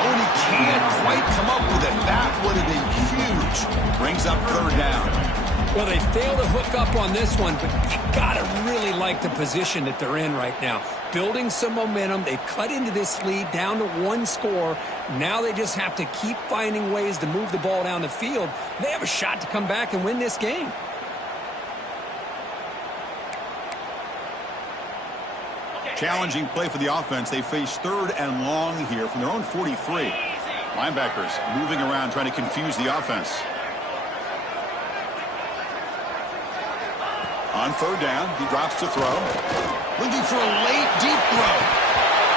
Oh, and he can't quite come up with it. That would have been huge. Brings up third down. Well, they failed to hook up on this one, but you got to really like the position that they're in right now. Building some momentum. They've cut into this lead down to one score. Now they just have to keep finding ways to move the ball down the field. They have a shot to come back and win this game. Challenging play for the offense. They face third and long here from their own 43. Linebackers moving around trying to confuse the offense. On third down, he drops to throw. Looking for a late, deep throw.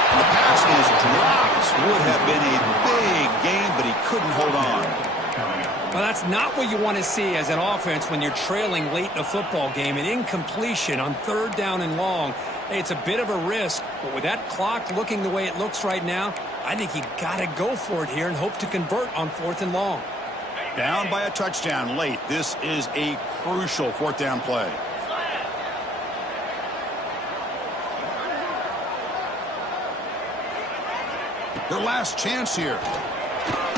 And the pass is dropped. Would have been a big game, but he couldn't hold on. Well, that's not what you want to see as an offense when you're trailing late in a football game. An incompletion on third down and long. Hey, it's a bit of a risk, but with that clock looking the way it looks right now, I think you got to go for it here and hope to convert on fourth and long. Down by a touchdown late. This is a crucial fourth down play. Their last chance here.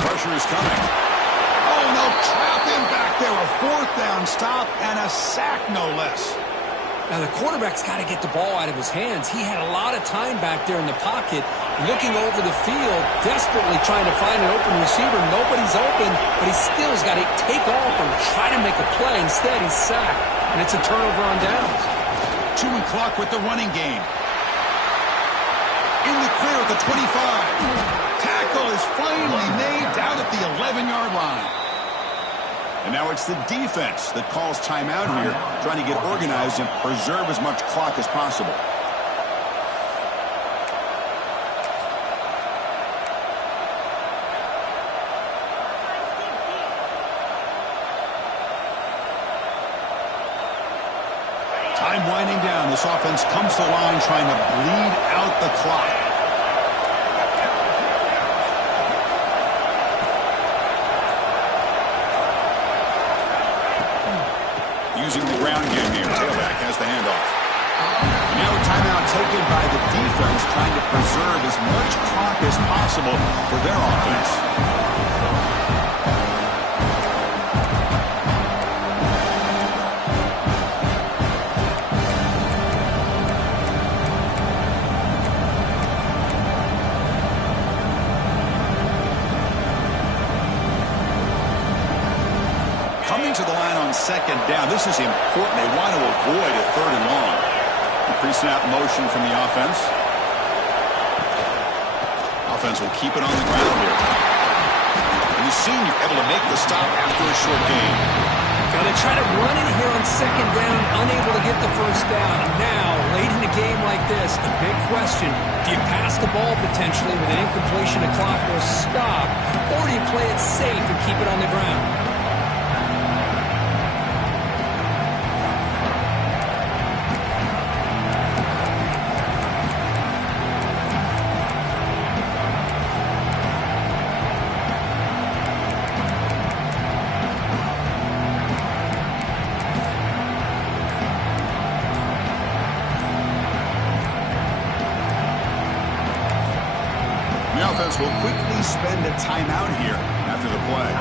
Pressure is coming. Oh, no, trap him back there. A fourth down stop and a sack, no less. Now, the quarterback's got to get the ball out of his hands. He had a lot of time back there in the pocket, looking over the field, desperately trying to find an open receiver. Nobody's open, but he still has got to take off and try to make a play. Instead, he's sacked, and it's a turnover on downs. chewing clock with the running game. In the clear at the 25. Tackle is finally made down at the 11-yard line. And now it's the defense that calls timeout here, trying to get organized and preserve as much clock as possible. Time winding down. This offense comes to the line trying to bleed out the clock. Using the ground game here. Tailback has the handoff. Now a timeout taken by the defense, trying to preserve as much clock as possible for their offense. To the line on second down. This is important. They want to avoid a third and long. Pre-snap motion from the offense. Offense will keep it on the ground here. And the senior able to make the stop after a short gain. Got to try to run it here on second down, unable to get the first down. And now, late in a game like this, the big question, do you pass the ball potentially with an incompletion, a clock will stop, or do you play it safe and keep it on the ground? Will quickly spend a timeout here after the play.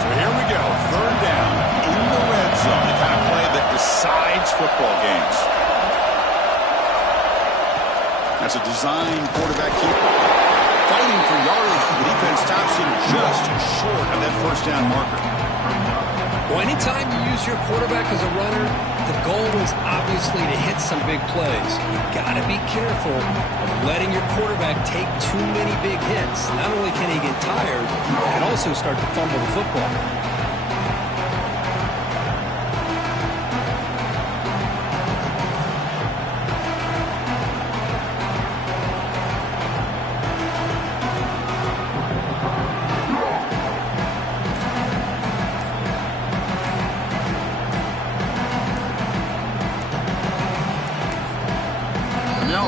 So here we go, third down in the red zone, the kind of play that decides football games. That's a designed quarterback keeper. Fighting for yardage, the defense stops him just short of that first down marker. Well, anytime you use your quarterback as a runner, the goal is obviously to hit some big plays. You've got to be careful of letting your quarterback take too many big hits. Not only can he get tired, he can also start to fumble the football.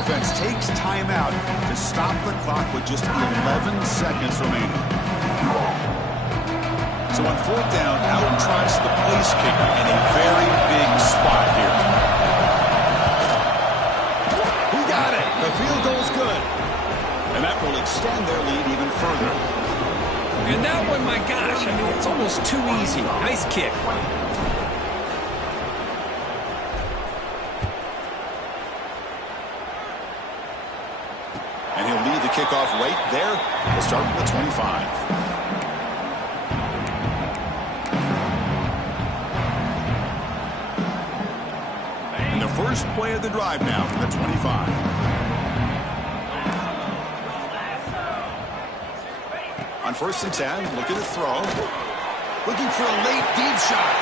Offense takes timeout to stop the clock with just 11 seconds remaining. So on fourth down, out trots the place kicker in a very big spot here. He got it. The field goal's good. And that will extend their lead even further. And that one, my gosh, I mean, it's almost too easy. Nice kick. Kickoff right there. We'll start with the 25. And the first play of the drive now from the 25. On first and 10, looking to throw. Looking for a late deep shot.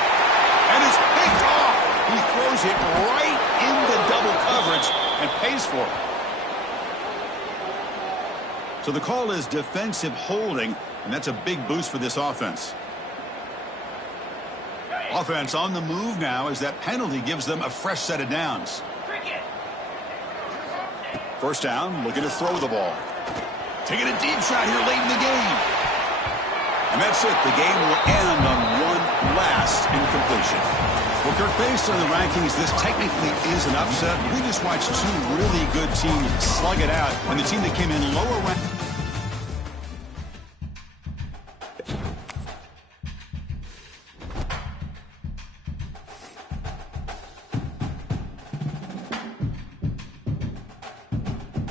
And it's picked off. He throws it right into double coverage and pays for it. So the call is defensive holding, and that's a big boost for this offense. Offense on the move now as that penalty gives them a fresh set of downs. First down, looking to throw the ball. Taking a deep shot here late in the game. And that's it. The game will end on one last incompletion. Well, Kirk, based on the rankings, this technically is an upset. We just watched two really good teams slug it out, and the team that came in lower ranked